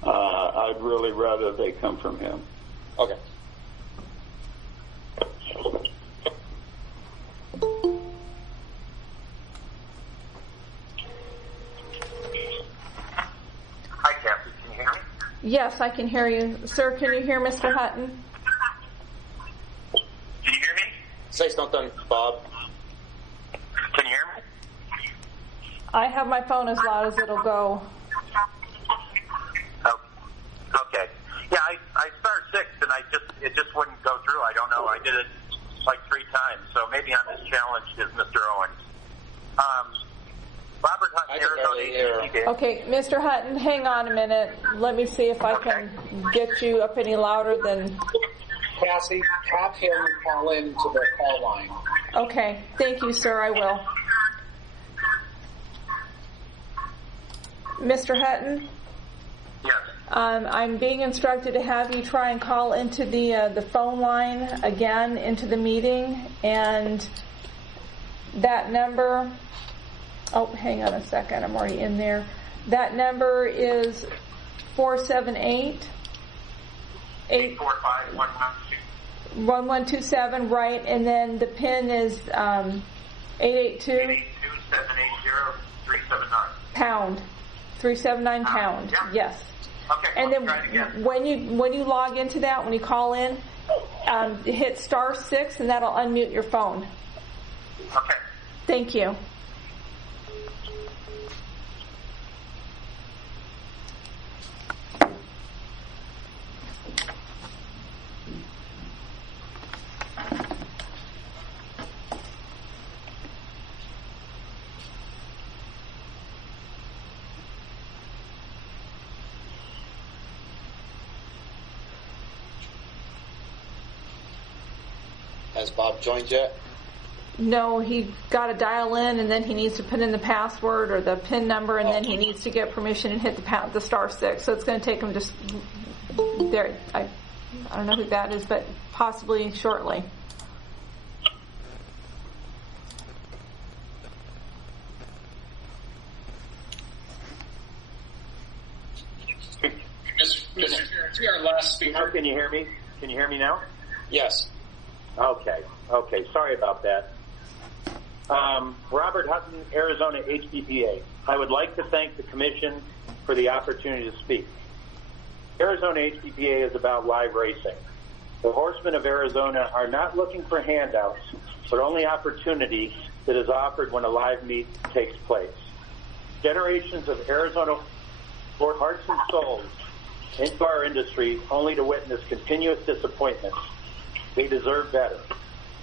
I'd really rather they come from him. Okay. Hi, Kathy. Can you hear me? Yes, I can hear you. Sir, can you hear Mr. Hutton? Can you hear me? Say something, Bob. Can you hear me? I have my phone as loud as it'll go. Oh, okay. Yeah, I started 6 and it just wouldn't go through. I don't know. I did it like 3 times, so maybe I'm as challenged as Mr. Owens. Robert Hutton, Arizona. Okay, Mr. Hutton, hang on a minute. Let me see if I can get you up any louder than... Cassie, have him call in to the call line. Okay, thank you, sir. I will. Mr. Hutton? Yes. I'm being instructed to have you try and call into the phone line again into the meeting, and that number... Oh, hang on a second. I'm already in there. That number is 478 1127, right? And then the PIN is 882 pound 379 pound. Yeah. Yes. Okay. And then try it again. when you log into that, when you call in, hit *6 and that'll unmute your phone. Okay. Thank you. Has Bob joined yet? No, he got to dial in, and then he needs to put in the password or the PIN number, and then he needs to get permission and hit the *6. So it's going to take him just there. I don't know who that is, but possibly shortly. Mr. Our last speaker. Can you hear me? Can you hear me now? Yes. Okay. Sorry about that. Robert Hutton, Arizona HBPA. I would like to thank the Commission for the opportunity to speak. Arizona HBPA is about live racing. The horsemen of Arizona are not looking for handouts, but only opportunity that is offered when a live meet takes place. Generations of Arizona poured hearts and souls into our industry only to witness continuous disappointments. They deserve better.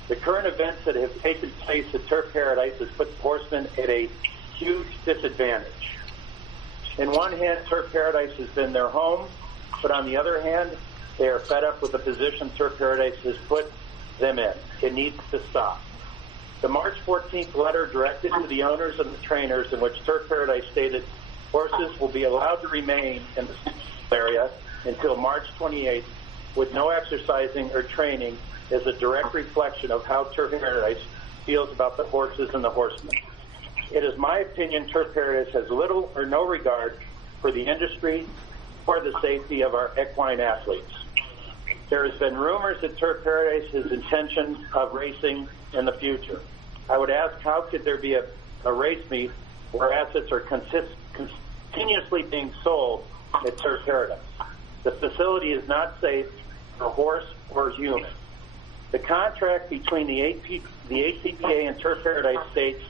The current events that have taken place at Turf Paradise has put the horsemen at a huge disadvantage. In one hand, Turf Paradise has been their home, but on the other hand, they are fed up with the position Turf Paradise has put them in. It needs to stop. The March 14th letter directed to the owners and the trainers in which Turf Paradise stated horses will be allowed to remain in the area until March 28th with no exercising or training is a direct reflection of how Turf Paradise feels about the horses and the horsemen. It is my opinion Turf Paradise has little or no regard for the industry or the safety of our equine athletes. There has been rumors that Turf Paradise has intentions of racing in the future. I would ask, how could there be a race meet where assets are continuously being sold at Turf Paradise? The facility is not safe for horse or human. The contract between the HCPA and Turf Paradise states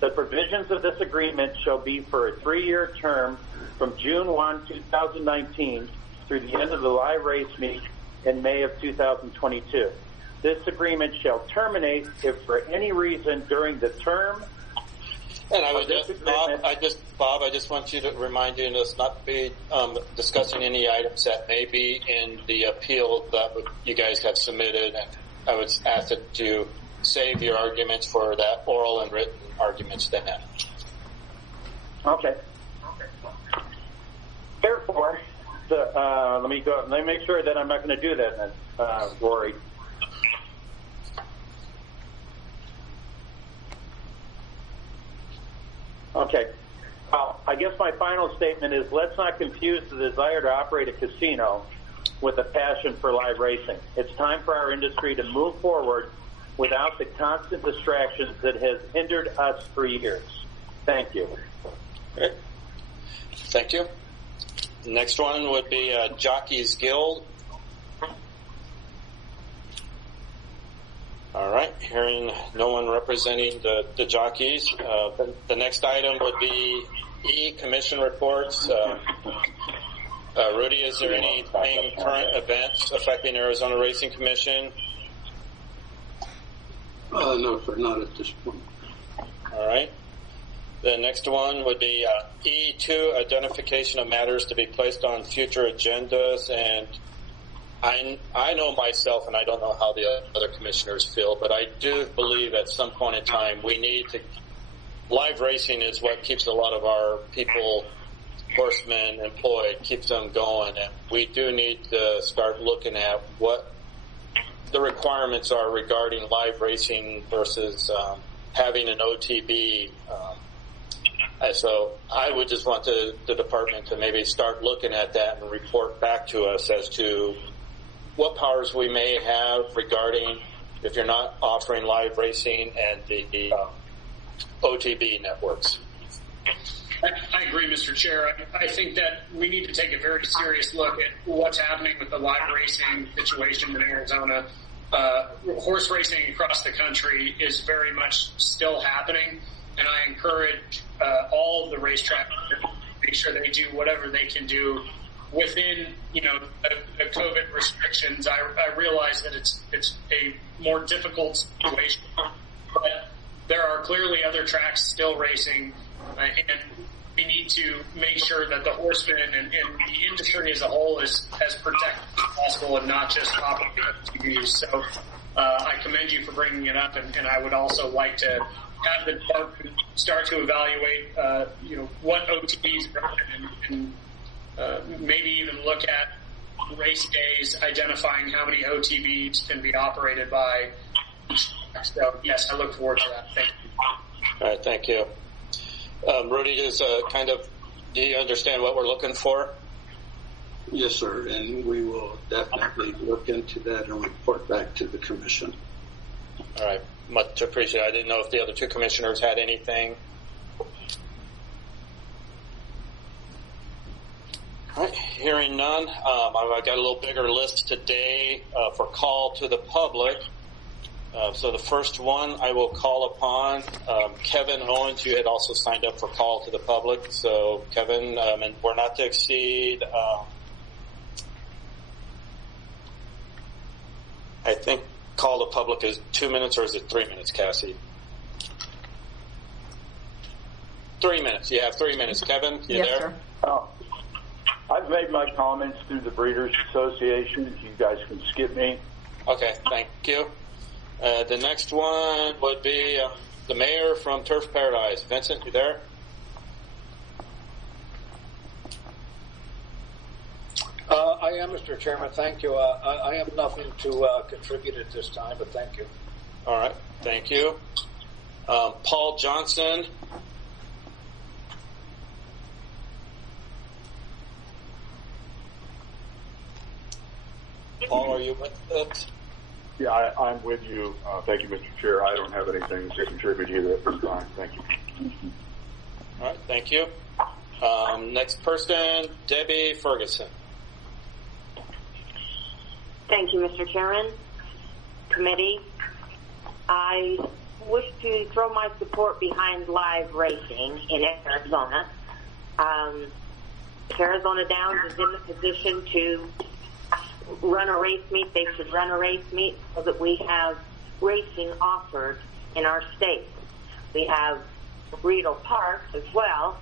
The provisions of this agreement shall be for a 3-year term from June 1, 2019 through the end of the live race meet in May of 2022. This agreement shall terminate if for any reason during the term. And I would Bob, I just want you to remind you to not be discussing any items that may be in the appeal that you guys have submitted. And I would ask that you save your arguments for that oral and written arguments then. Okay. Therefore, let me make sure that I'm not going to do that then, Rory. Okay. Well, I guess my final statement is let's not confuse the desire to operate a casino with a passion for live racing. It's time for our industry to move forward without the constant distractions that has hindered us for years. Thank you. Okay. Thank you. The next one would be Jockeys Guild. All right. Hearing no one representing the jockeys. The next item would be commission reports. Rudy, is there anything current events affecting Arizona Racing Commission? No, sir, not at this point. All right. The next one would be E2, identification of matters to be placed on future agendas. And I know myself, and I don't know how the other commissioners feel, but I do believe at some point in time we need to. Live racing is what keeps a lot of our people, horsemen, employed, keeps them going, and we do need to start looking at what the requirements are regarding live racing versus having an OTB. So I would just want the department to maybe start looking at that and report back to us as to what powers we may have regarding if you're not offering live racing and the OTB networks. I agree, Mr. Chair. I think that we need to take a very serious look at what's happening with the live racing situation in Arizona. Horse racing across the country is very much still happening, and I encourage all of the racetracks to make sure they do whatever they can do within, the COVID restrictions. I realize that it's a more difficult situation, but there are clearly other tracks still racing, and we need to make sure that the horsemen and the industry as a whole is as protected as possible and not just operating OTBs. So I commend you for bringing it up, and I would also like to have the department start to evaluate, what OTBs are and maybe even look at race days, identifying how many OTBs can be operated by each track. So, yes, I look forward to that. Thank you. All right, thank you. Rudy, do you understand what we're looking for? Yes, sir, and we will definitely look into that and report back to the commission. All right, much appreciated. I didn't know if the other two commissioners had anything. All right, hearing none, I've got a little bigger list today for call to the public. So the first one I will call upon Kevin Owens. You had also signed up for call to the public. So Kevin, and we're not to exceed, I think call to public is 2 minutes, or is it 3 minutes, Cassie? 3 minutes. You have 3 minutes. Kevin, you yes, there? Sir. Oh, I've made my comments through the Breeders Association. You guys can skip me. Okay, thank you. The next one would be the mayor from Turf Paradise. Vincent, you there? I am, Mr. Chairman. Thank you. I have nothing to contribute at this time, but thank you. All right. Thank you. Paul Johnson. Paul, are you with us? Yeah, I'm with you. Thank you, Mr. Chair. I don't have anything to contribute either at this time. Thank you. All right, thank you. Next person, Debbie Ferguson. Thank you, Mr. Chairman. Committee, I wish to throw my support behind live racing in Arizona. If Arizona Downs is in the position to run a race meet, they should run a race meet so that we have racing offered in our state. We have Riedel Park as well,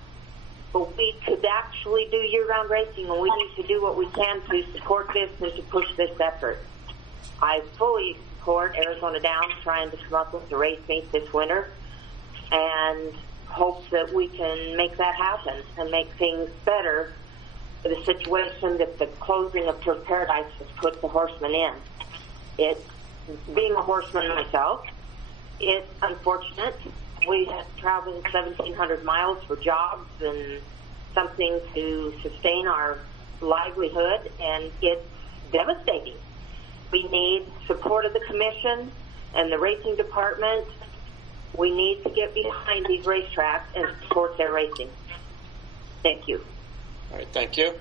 but we could actually do year-round racing, and we need to do what we can to support this and to push this effort. I fully support Arizona Downs trying to come up with a race meet this winter and hope that we can make that happen and make things better for the situation that the closing of Turf Paradise has put the horsemen in. It's, being a horseman myself, it's unfortunate. We have traveled 1,700 miles for jobs and something to sustain our livelihood, and it's devastating. We need support of the commission and the racing department. We need to get behind these racetracks and support their racing. Thank you. All right, thank you.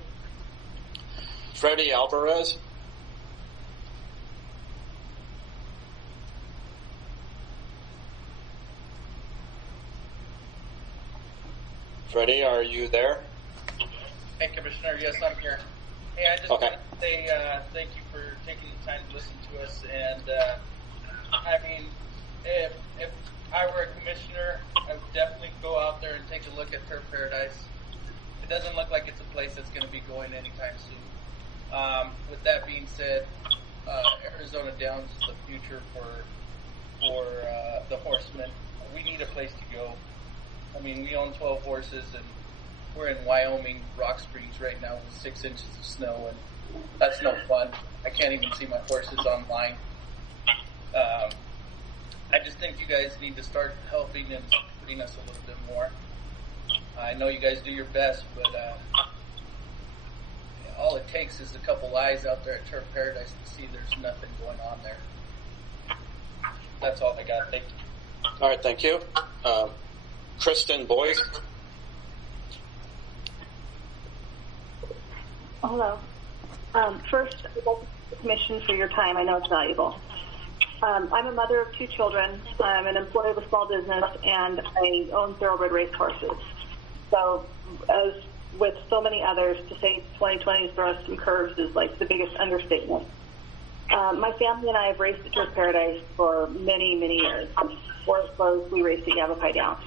Freddie Alvarez. Freddie, are you there? Hey, Commissioner. Yes, I'm here. Hey, I just want to say thank you for taking the time to listen to us. And, I mean, if I were a commissioner, I would definitely go out there and take a look at Turf Paradise. It doesn't look like it's a place that's going to be going anytime soon. With that being said, Arizona Downs is the future for the horsemen. We need a place to go. I mean, we own 12 horses, and we're in Wyoming, Rock Springs right now with 6 inches of snow, and that's no fun. I can't even see my horses online. I just think you guys need to start helping and supporting us a little bit more. I know you guys do your best, but all it takes is a couple eyes out there at Turf Paradise to see there's nothing going on there. That's all I got. Thank you. All right, thank you. Kristen Boyce. Hello. First, I would like to thank the Commission for your time. I know it's valuable. I'm a mother of 2 children. I'm an employee of a small business, and I own thoroughbred race horses. So, as with so many others, to say 2020 has thrown us some curves is like the biggest understatement. My family and I have raced at Turf Paradise for many, many years. Before it closed, we raced at Yavapai Downs.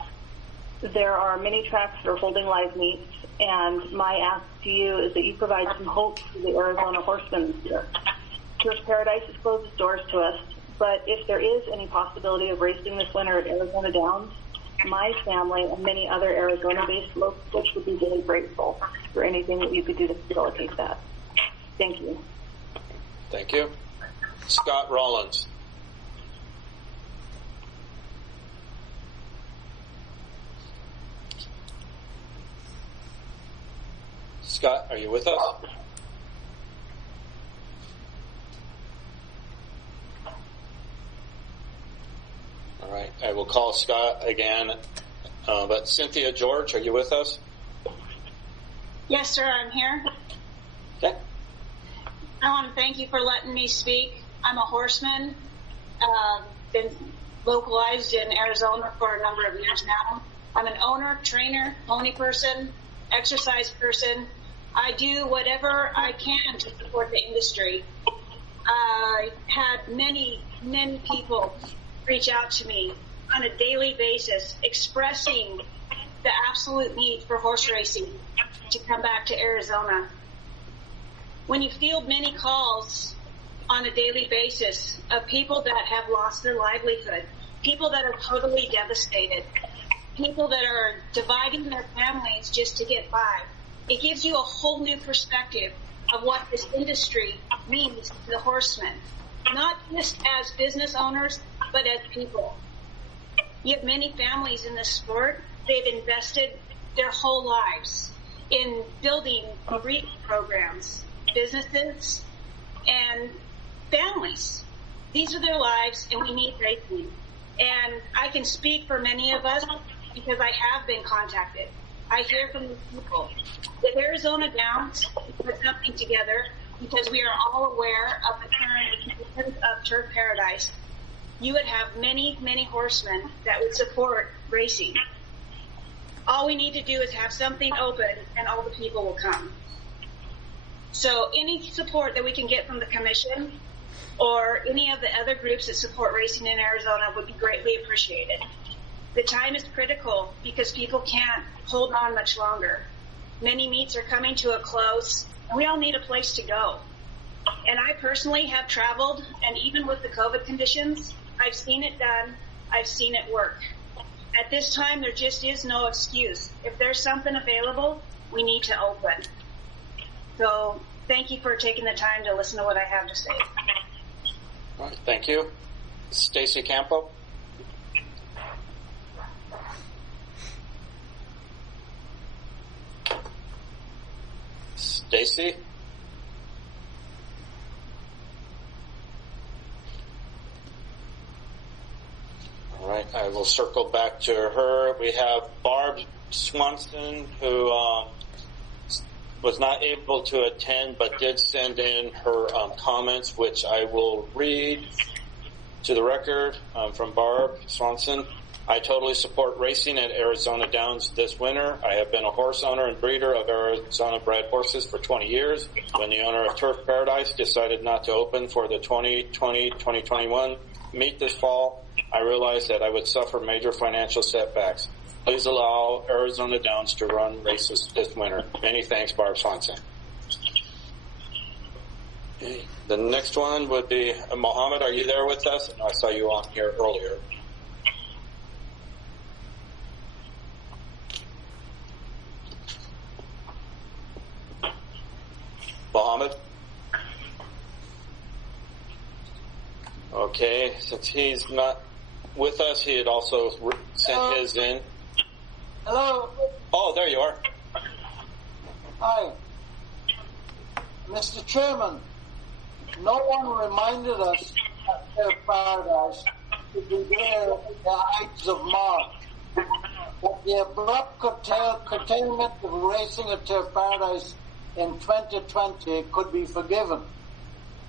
There are many tracks that are holding live meets, and my ask to you is that you provide some hope to the Arizona horsemen this year. Turf Paradise has closed its doors to us, but if there is any possibility of racing this winter at Arizona Downs, my family and many other Arizona-based locals would be really grateful for anything that you could do to facilitate that. Thank you. Thank you. Scott Rollins. Scott, are you with us? All right, I will call Scott again. But Cynthia George, are you with us? Yes, sir, I'm here. Okay. I want to thank you for letting me speak. I'm a horseman, been localized in Arizona for a number of years now. I'm an owner, trainer, pony person, exercise person. I do whatever I can to support the industry. I had many people reach out to me on a daily basis expressing the absolute need for horse racing to come back to Arizona. When you field many calls on a daily basis of people that have lost their livelihood, people that are totally devastated, people that are dividing their families just to get by, it gives you a whole new perspective of what this industry means to the horsemen, not just as business owners, but as people. You have many families in this sport. They've invested their whole lives in building breeding programs, businesses, and families. These are their lives, and we need racing. And I can speak for many of us because I have been contacted. I hear from these people. With Arizona Downs, we put something together because we are all aware of the current conditions of Turf Paradise. you would have many, many horsemen that would support racing. All we need to do is have something open and all the people will come. So any support that we can get from the commission or any of the other groups that support racing in Arizona would be greatly appreciated. The time is critical because people can't hold on much longer. Many meets are coming to a close, and we all need a place to go. And I personally have traveled, and even with the COVID conditions, I've seen it done. I've seen it work. At this time, there just is no excuse. If there's something available, we need to open. So thank you for taking the time to listen to what I have to say. All right, thank you. Stacy Campo. Stacy? All right, I will circle back to her. We have Barb Swanson, who was not able to attend but did send in her comments, which I will read to the record from Barb Swanson. I totally support racing at Arizona Downs this winter. I have been a horse owner and breeder of Arizona-bred horses for 20 years. When the owner of Turf Paradise decided not to open for the 2020-2021 meet this fall, I realized that I would suffer major financial setbacks. Please allow Arizona Downs to run races this winter. Many thanks, Barb Swanson. Okay. The next one would be Mohammed. Are you there with us? I saw you on here earlier. Mohammed? Okay, since he's not with us, he had also sent his in. Hello? Oh, there you are. Hi. Mr. Chairman, no one reminded us at Turf Paradise to be there at the Ides of March. But the abrupt curtailment of racing at Turf Paradise in 2020 could be forgiven.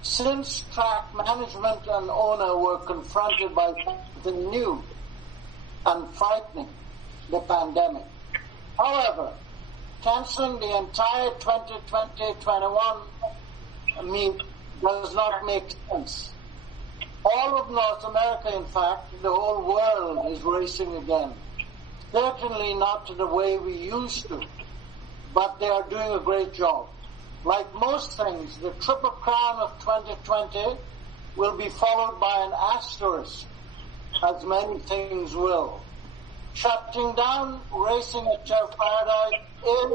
Since track management and owner were confronted by something new and frightening, the pandemic. However, cancelling the entire 2020-21 meet does not make sense. All of North America, in fact, the whole world is racing again. Certainly not to the way we used to, but they are doing a great job. Like most things, the Triple Crown of 2020 will be followed by an asterisk, as many things will. Shutting down racing at Turf Paradise is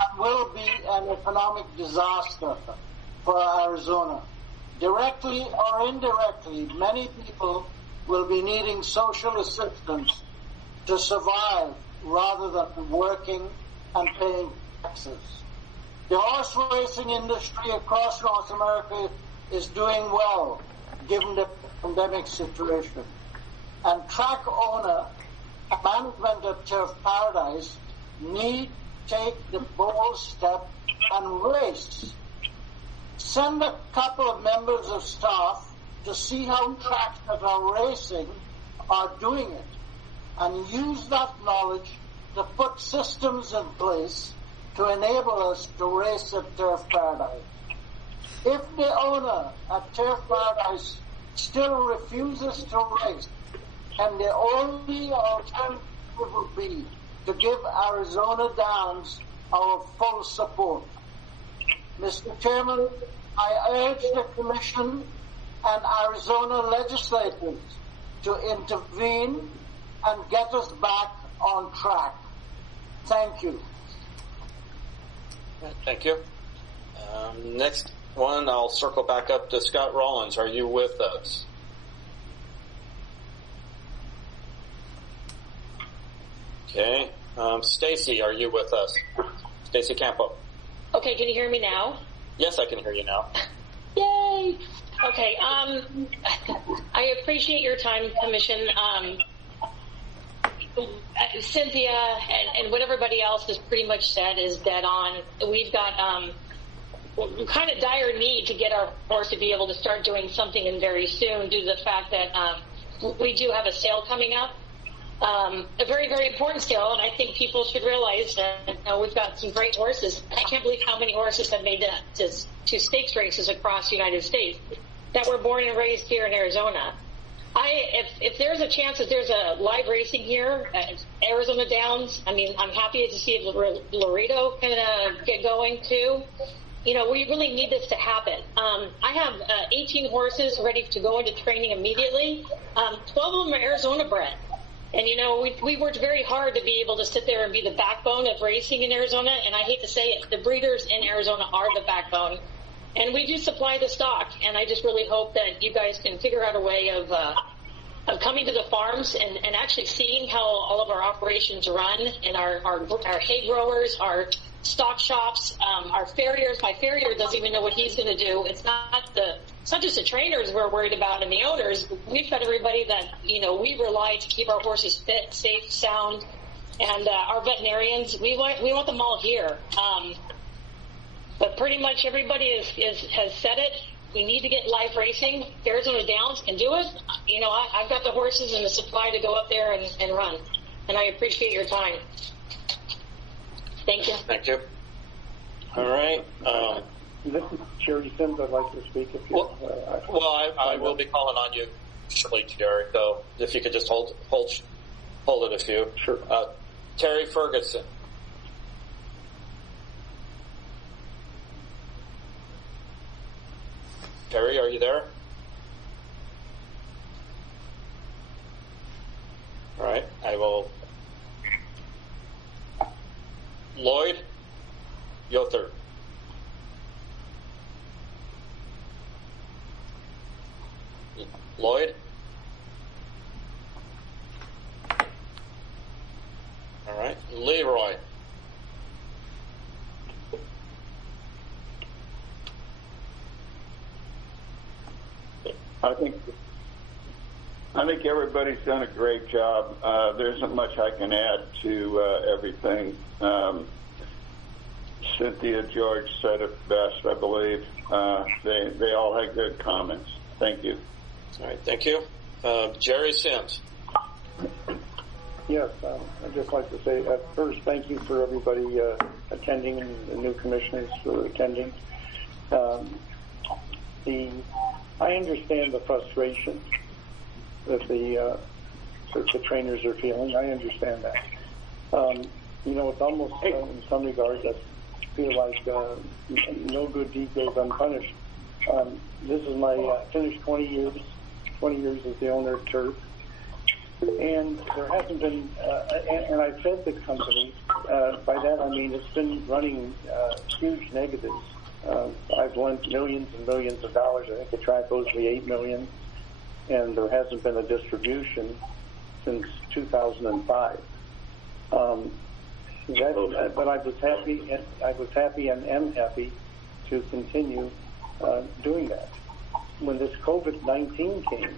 and will be an economic disaster for Arizona. Directly or indirectly, many people will be needing social assistance to survive rather than working and paying taxes. The horse racing industry across North America is doing well, given the pandemic situation. And track owner and management of Turf Paradise need to take the bold step and race. Send a couple of members of staff to see how tracks that are racing are doing it, and use that knowledge to put systems in place to enable us to race at Turf Paradise. If the owner at Turf Paradise still refuses to race, and the only alternative would be to give Arizona Downs our full support. Mr. Chairman, I urge the Commission and Arizona legislators to intervene and get us back on track. Thank you. Thank you. Next one, I'll circle back up to Scott Rollins. Are you with us? Okay. Stacy, are you with us? Stacy Campo. Okay, can you hear me now? Yes, I can hear you now. Yay! Okay, I appreciate your time, Commission. Cynthia and what everybody else has pretty much said is dead on. We've got kind of dire need to get our horse to be able to start doing something and very soon due to the fact that we do have a sale coming up. A very, very important sale, and I think people should realize that we've got some great horses. I can't believe how many horses have made it to stakes races across the United States that were born and raised here in Arizona. If there's a chance that there's a live racing here at Arizona Downs, I mean, I'm happy to see if Laredo can get going too. You know, we really need this to happen. I have 18 horses ready to go into training immediately. 12 of them are Arizona bred. And, you know, we worked very hard to be able to sit there and be the backbone of racing in Arizona. And I hate to say it, the breeders in Arizona are the backbone. And we do supply the stock. And I just really hope that you guys can figure out a way of coming to the farms and actually seeing how all of our operations run, and our hay growers, our stock shops, our farriers. My farrier doesn't even know what he's going to do. It's not just the trainers we're worried about and the owners. We've got everybody that, you know, we rely to keep our horses fit, safe, sound, and our veterinarians. We want them all here. But pretty much everybody has said it. We need to get live racing. Arizona Downs can do it. You know, I've got the horses and the supply to go up there and run. And I appreciate your time. Thank you. Thank you. All right. This is Jerry Sims. I'd like to speak. If you, I will be calling on you shortly, Jerry. So if you could just hold it a few. Sure. Terry Ferguson. Terry, are you there? All right. I will. Lloyd Yother. Lloyd? All right. Leroy. I think everybody's done a great job. There isn't much I can add to everything. Cynthia George said it best, I believe. They all had good comments. Thank you. All right, thank you. Jerry Sims. Yes, I'd just like to say first, thank you for everybody attending and the new commissioners for attending. I understand the frustration that the trainers are feeling. I understand that. You know, it's almost in some regards I feel like no good deed goes unpunished. This is my finished 20 years as the owner of Turf, and there hasn't been. And I've fed the company. By that I mean it's been running huge negatives. I've lent millions and millions of dollars. I think the track owes me $8 million, and there hasn't been a distribution since 2005. But I was happy and am happy to continue doing that. When this COVID-19 came,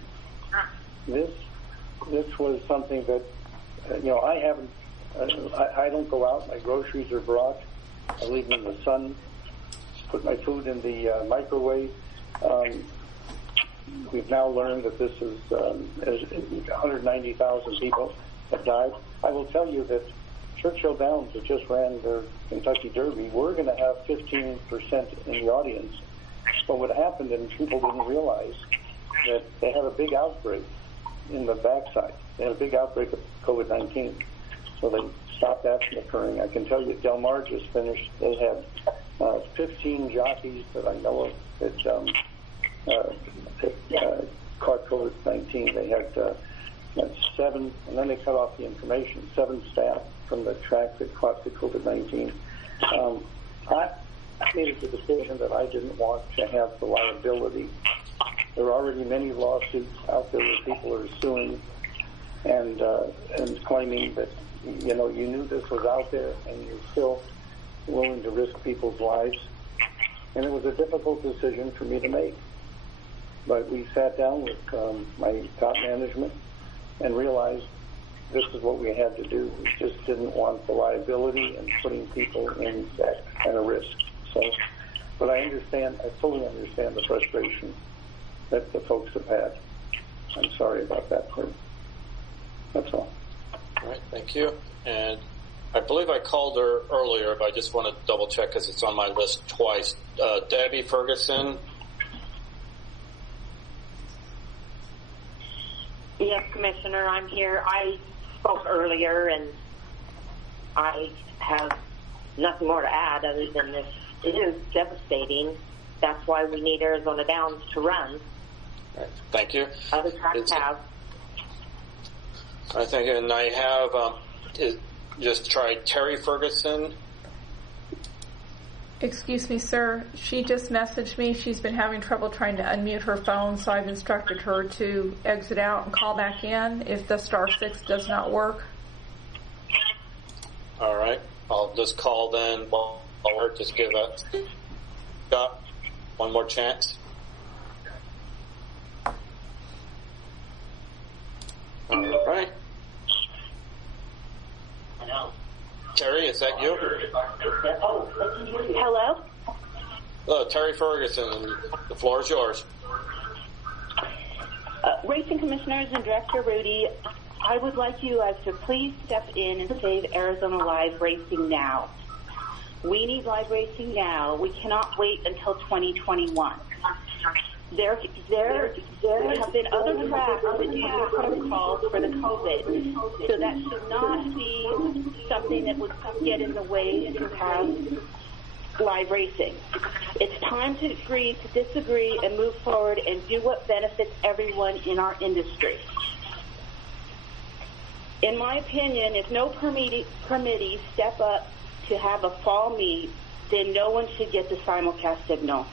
this was something that you know I haven't. I don't go out. My groceries are brought. I leave them in the sun. Put my food in the microwave. We've now learned that this is 190,000 people have died. I will tell you that Churchill Downs, that just ran their Kentucky Derby, we're going to have 15% in the audience. But what happened, and people didn't realize, that they had a big outbreak in the backside. They had a big outbreak of COVID-19. So they stopped that from occurring. I can tell you Del Mar just finished. They had 15 jockeys that I know of that caught COVID-19. They had 7, and then they cut off the information, 7 staff from the track that caught the COVID-19. I made a decision that I didn't want to have the liability. There are already many lawsuits out there where people are suing and claiming that, you know, you knew this was out there and you're still willing to risk people's lives. And it was a difficult decision for me to make. But we sat down with my top management and realized this is what we had to do. We just didn't want the liability and putting people in that kind of risk. So, but I fully understand the frustration that the folks have had. I'm sorry about that, sir. That's all. All right, thank you. And I believe I called her earlier, but I just want to double check because it's on my list twice. Debbie Ferguson. Yes, Commissioner, I'm here. I spoke earlier, and I have nothing more to add other than this. It is devastating. That's why we need Arizona Downs to run. Right, thank you. Other tracks have. I think, and I have just tried Terry Ferguson. Excuse me, sir. She just messaged me. She's been having trouble trying to unmute her phone, so I've instructed her to exit out and call back in if the *6 does not work. All right. I'll just call then. Well, I'll just give Scott one more chance. All right. Terry, is that you? Hello? Hello, Terry Ferguson. The floor is yours. Racing Commissioners and Director Rudy, I would like you guys to please step in and save Arizona Live Racing now. We need live racing now. We cannot wait until 2021. There have been other tracks that do protocols for the COVID, so that should not be something that would get in the way to have live racing. It's time to agree to disagree and move forward and do what benefits everyone in our industry. In my opinion, if no permittees step up to have a fall meet, then no one should get the simulcast signal.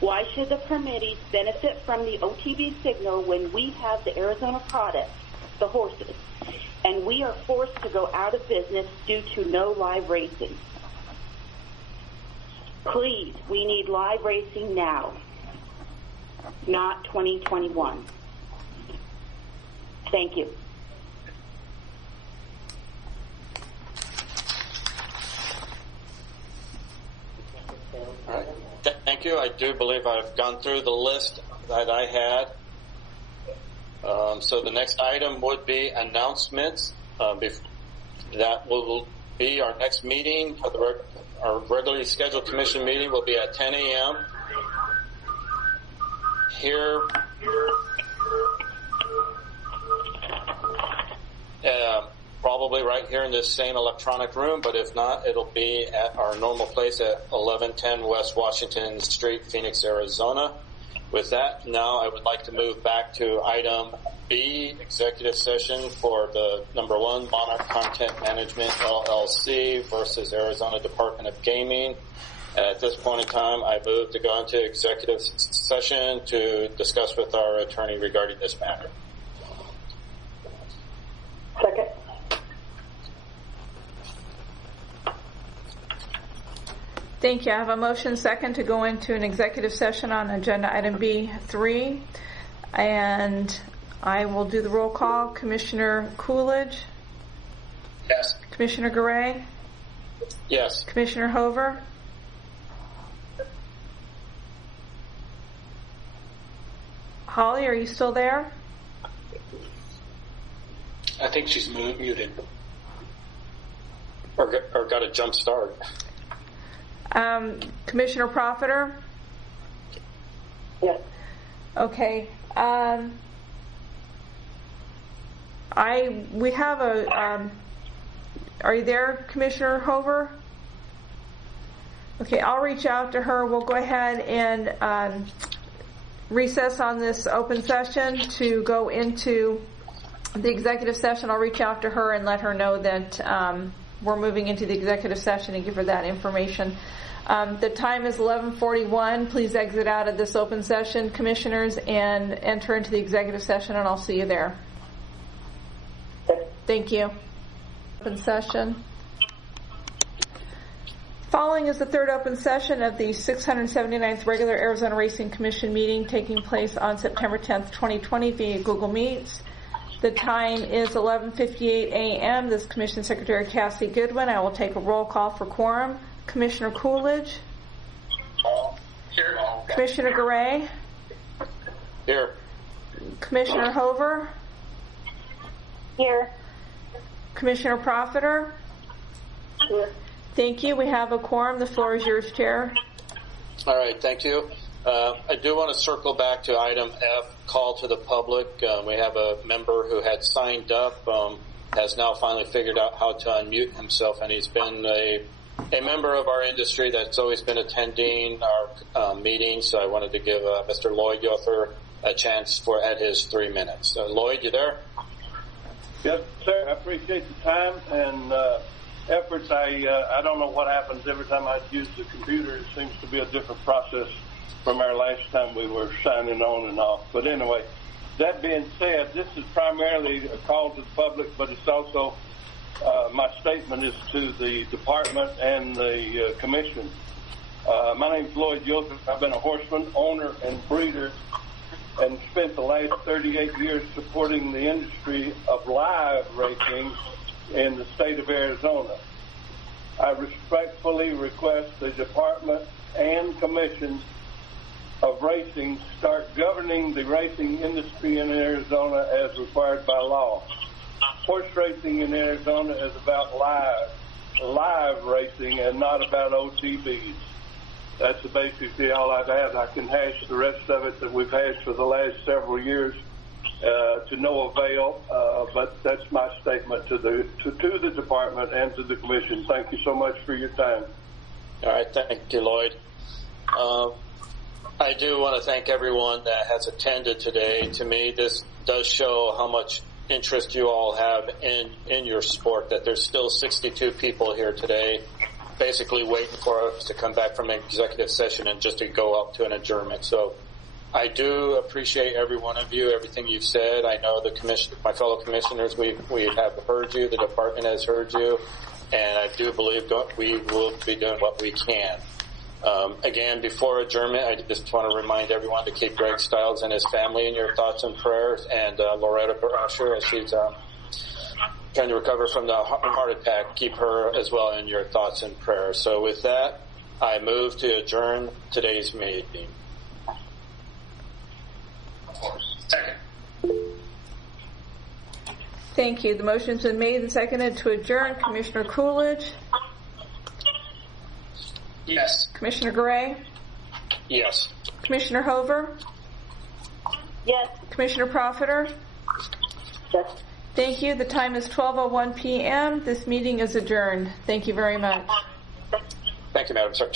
Why should the permittees benefit from the OTB signal when we have the Arizona product, the horses, and we are forced to go out of business due to no live racing? Please, we need live racing now, not 2021. Thank you. All right. Thank you. I do believe I've gone through the list that I had. So the next item would be announcements. That will be our next meeting. Our regularly scheduled commission meeting will be at 10 a.m. here. Probably right here in this same electronic room, but if not, it'll be at our normal place at 1110 West Washington Street, Phoenix, Arizona. With that, now I would like to move back to item B, executive session for the number 1, Monarch Content Management LLC versus Arizona Department of Gaming. At this point in time, I move to go into executive session to discuss with our attorney regarding this matter. Second. Thank you. I have a motion second to go into an executive session on agenda item B3. And I will do the roll call. Commissioner Coolidge? Yes. Commissioner Garay? Yes. Commissioner Hover? Holly, are you still there? I think she's muted. Or got a jump start. Commissioner Profiter? Yes. Okay. We have a. Are you there, Commissioner Hover? Okay, I'll reach out to her. We'll go ahead and recess on this open session to go into the executive session. I'll reach out to her and let her know that we're moving into the executive session and give her that information. The time is 11:41. Please exit out of this open session, commissioners, and enter into the executive session, and I'll see you there. Thank you. Open session. Following is the third open session of the 679th regular Arizona Racing Commission meeting taking place on September 10th, 2020 via Google Meets. The time is 11:58 a.m. This is Commission Secretary Cassie Goodwin. I will take a roll call for quorum. Commissioner Coolidge? Here. Commissioner Garay? Here. Commissioner Hover? Here. Commissioner Profiter? Here. Thank you. We have a quorum. The floor is yours, Chair. All right, thank you. I do want to circle back to item F, call to the public. We have a member who had signed up, has now finally figured out how to unmute himself, and he's been a member of our industry that's always been attending our meetings. So I wanted to give Mr. Lloyd Yother a chance at his 3 minutes. Lloyd, you there? Yes, sir. I appreciate the time and efforts. I don't know what happens every time I use the computer. It seems to be a different process from our last time we were signing on and off. But anyway, that being said, this is primarily a call to the public, but it's also my statement is to the department and the commission. My name is Lloyd Yother. I've been a horseman, owner, and breeder, and spent the last 38 years supporting the industry of live racing in the state of Arizona. I respectfully request the department and commission of racing start governing the racing industry in Arizona as required by law. Horse racing in Arizona is about live racing and not about OTBs. That's basically all I've had. I can hash the rest of it that we've hashed for the last several years to no avail, but that's my statement to the department and to the commission. Thank you so much for your time. All right, thank you, Lloyd. I do want to thank everyone that has attended today. To me, this does show how much interest you all have in your sport, that there's still 62 people here today basically waiting for us to come back from an executive session and just to go up to an adjournment. So I do appreciate every one of you, everything you've said. I know my fellow commissioners, we have heard you, the department has heard you, and I do believe we will be doing what we can. Again, before adjournment, I just want to remind everyone to keep Greg Stiles and his family in your thoughts and prayers, and Loretta Brasher, as she's trying to recover from the heart attack, keep her as well in your thoughts and prayers. So with that, I move to adjourn today's meeting. Second. Thank you. The motion's been made and seconded to adjourn. Commissioner Coolidge? Yes. Commissioner Gray? Yes. Commissioner Hover? Yes. Commissioner Profiter? Yes. Thank you. The time is 12:01 p.m. This meeting is adjourned. Thank you very much. Thank you, Madam Secretary.